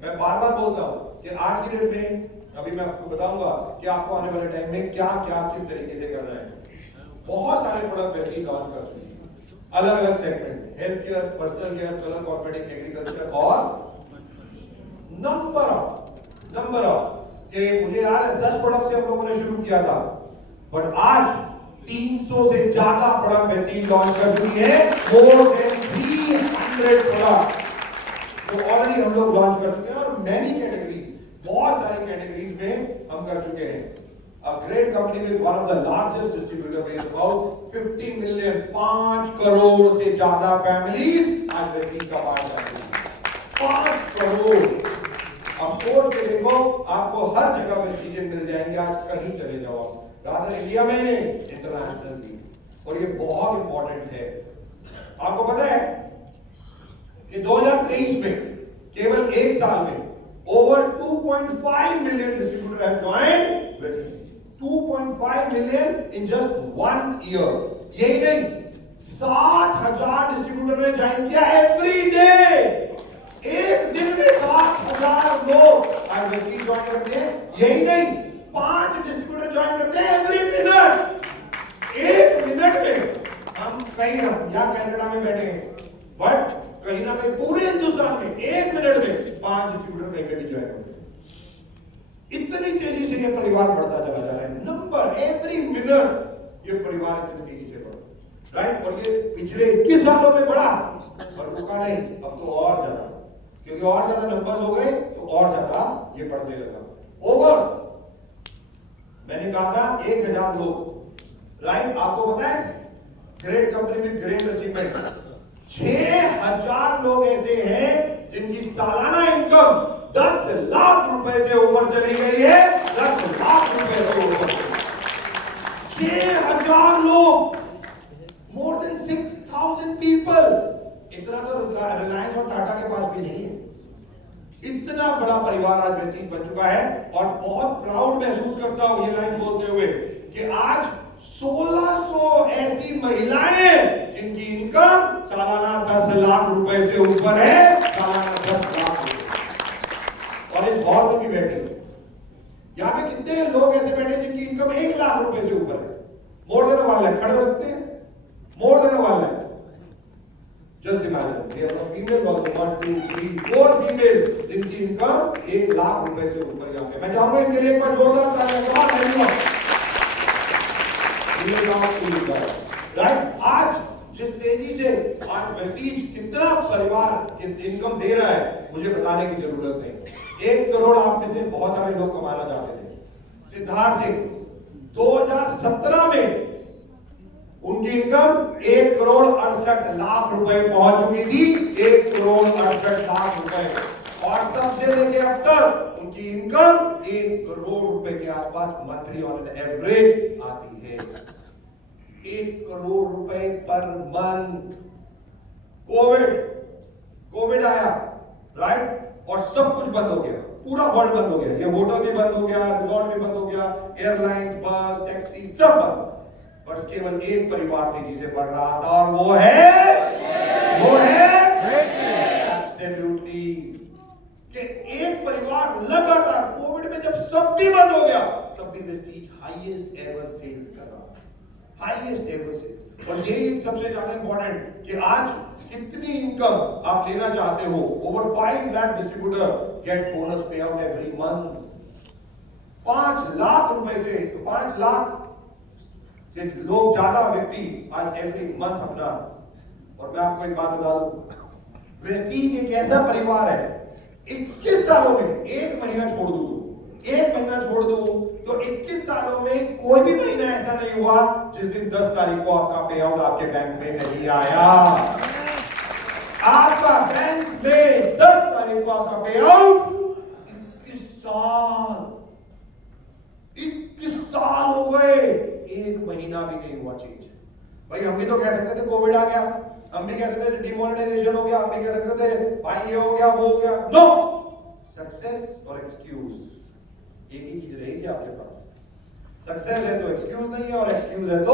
मैं बार बार बोलता हूं कि आज की डेट में, अभी मैं आपको बताऊंगा कि आपको आने वाले टाइम में क्या क्या किस तरीके से करना है। बहुत सारे प्रोडक्ट वेस्टीज लॉन्च कर रहे हैं, अलग अलग सेगमेंट में, health care, personal care, colour cosmetic, agriculture, और नंबर ऑफ कि मुझे याद है 10 प्रोडक्ट से हम लोगों ने शुरू किया था, बट आज 300 से ज्यादा प्रोडक्ट वेस्टीज लॉन्च कर चुकी है, मोर देन 300 प्रोडक्ट तो ऑलरेडी हम लोग लॉन्च कर चुके हैं। और मैनी कैटेगरीज, बहुत सारी कैटेगरीज में हम कर चुके हैं। A great company with one of the largest distributor base, about 50 million, 5 crore से ज्यादा फैमिलीज आज वेस्टीज का पार्ट करती हैं। 5 करोड़। अब सोच के देखो, आपको हर जगह वेस्टीज मिल जाएंगे, आज कहीं चले जाओ, रादर इंडिया में नहीं, इंटरनेशनल भी। और ये बहुत इंपॉर्टेंट है। आपको पता है कि 2023 में केवल एक साल में over 2.5 million distributor have joined Vestige. 2.5 million in just 1 year. यही नहीं, 7,000 डिस्ट्रीब्यूटर ने ज्वाइन किया एवरी डे। एक दिन में 7,000 लोग आज वेस्टीज ज्वाइन करते हैं। यही नहीं, 5 डिस्ट्रीब्यूटर ज्वाइन करते हैं एवरी मिनट। एक मिनट में हम कहीं या कनाडा में बैठे हैं, बट कहीं ना कहीं पूरे हिंदुस्तान में एक मिनट में 5 डिस्ट्रीब्यूटर कहीं पे भी ज्वाइन करते हैं। इतनी तेजी से ये परिवार बढ़ता चला जा रहा है, नंबर एवरी मिनट ये परिवार इतनी तेजी से बढ़ा, राइट। और ये पिछले 21 सालों में बढ़ा, पर रुका नहीं, अब तो और ज्यादा, क्योंकि और ज्यादा नंबर हो गए तो और ज्यादा ये बढ़ने लगा। ओवर मैंने कहा था 1,000 लोग, राइट। आपको पता है great company with great achievement, 6,000 लोग ऐसे हैं जिनकी सालाना इनकम 10 लाख रुपए से ऊपर चली गई है। 10 लाख रुपए से ऊपर 6,000 लोग, मोर देन 6,000 पीपल। इतना तो रिलायंस और टाटा के पास भी नहीं है। इतना बड़ा परिवार आज वेस्टीज बन चुका है, और बहुत प्राउड महसूस करता हूं ये लाइन बोलते हुए कि आज 1600 ऐसी महिलाएं जिनकी इनकम सालाना 10 लाख रुपए से ऊपर है, सालाना 10 लाख रुपए। और इस हॉल में भी बैठे, यहाँ पे कितने लोग ऐसे बैठे जिनकी इनकम 1 लाख रुपए से ऊपर है, मोड़ देने वाला है, खड़े हो सकते हैं, मोड़ देने वाला है। जस्ट इमेजिन फीमेल 1 2 3 4 फीमेल जिनकी इनकम 1 लाख रुपए से ऊपर यहाँ पे। मैं चाहूंगा इनके लिए एक बार जोरदार तालियां। राइट, आज जिस तेजी से आज वेस्टीज कितना परिवार इनकम दे रहा है मुझे बताने की जरूरत नहीं। 1 करोड़ आप में से बहुत सारे लोग कमाना चाहते थे। सिद्धार्थ सिंह 2017 में उनकी इनकम 1 करोड़ 68 लाख रुपए पहुंच चुकी थी। 1 करोड़ 68 लाख रुपए, और तब से लेके अब तक उनकी इनकम 1 करोड़ रुपए के आसपास मंथली ऑन एन एवरेज आती है। 1 करोड़ रुपए पर मंथ। कोविड आया, राइट, और सब कुछ बंद हो गया, पूरा वर्ल्ड बंद हो गया। ये होटल भी बंद हो गया, रिजॉर्ट भी बंद हो गया, एयरलाइन, बस, टैक्सी सब बंद। बस केवल एक परिवार तेजी से बढ़ रहा था, और वो है एब्सोल्युटली कि एक परिवार लगातार कोविड में जब सब भी बंद हो गया तब भी वेस्टीज हाईएस्ट एवर सेल्स कर रहा था, हाईएस्ट एवर सेल्स। और यही सबसे ज्यादा इंपॉर्टेंट कि आज कितनी इनकम आप लेना चाहते हो, over 5 lakh distributor gate bonus पे आउट एवरी मंथ। 5 लाख रुपए से 5 लाख से लोग ज्यादा व्यक्ति आज एवरी मंथ अपना। और मैं आपको एक बात बता दूं, वेस्टीज एक ऐसा परिवार है, 21 सालों में 1 महीना छोड़ दूं तो 21 सालों में कोई भी महीना ऐसा नहीं हुआ जिस दिन 10 तारीख को आपका पे आउट आपके बैंक में नहीं आया। आपका बैंक में 10 तारीख को आपका पे आउट 21 साल हो गए, 1 महीना भी नहीं हुआ चेंज। भाई हम भी तो कह सकते थे कोविड आ गया, हम भी कह सकते थे डिमोनेटाइजेशन हो गया, हम भी कह सकते थे भाई ये हो गया वो हो गया। नो, सक्सेस और एक्सक्यूज एक ही चीज रहेगी आपके पास। सक्सेस है तो एक्सक्यूज नहीं है, और एक्सक्यूज है तो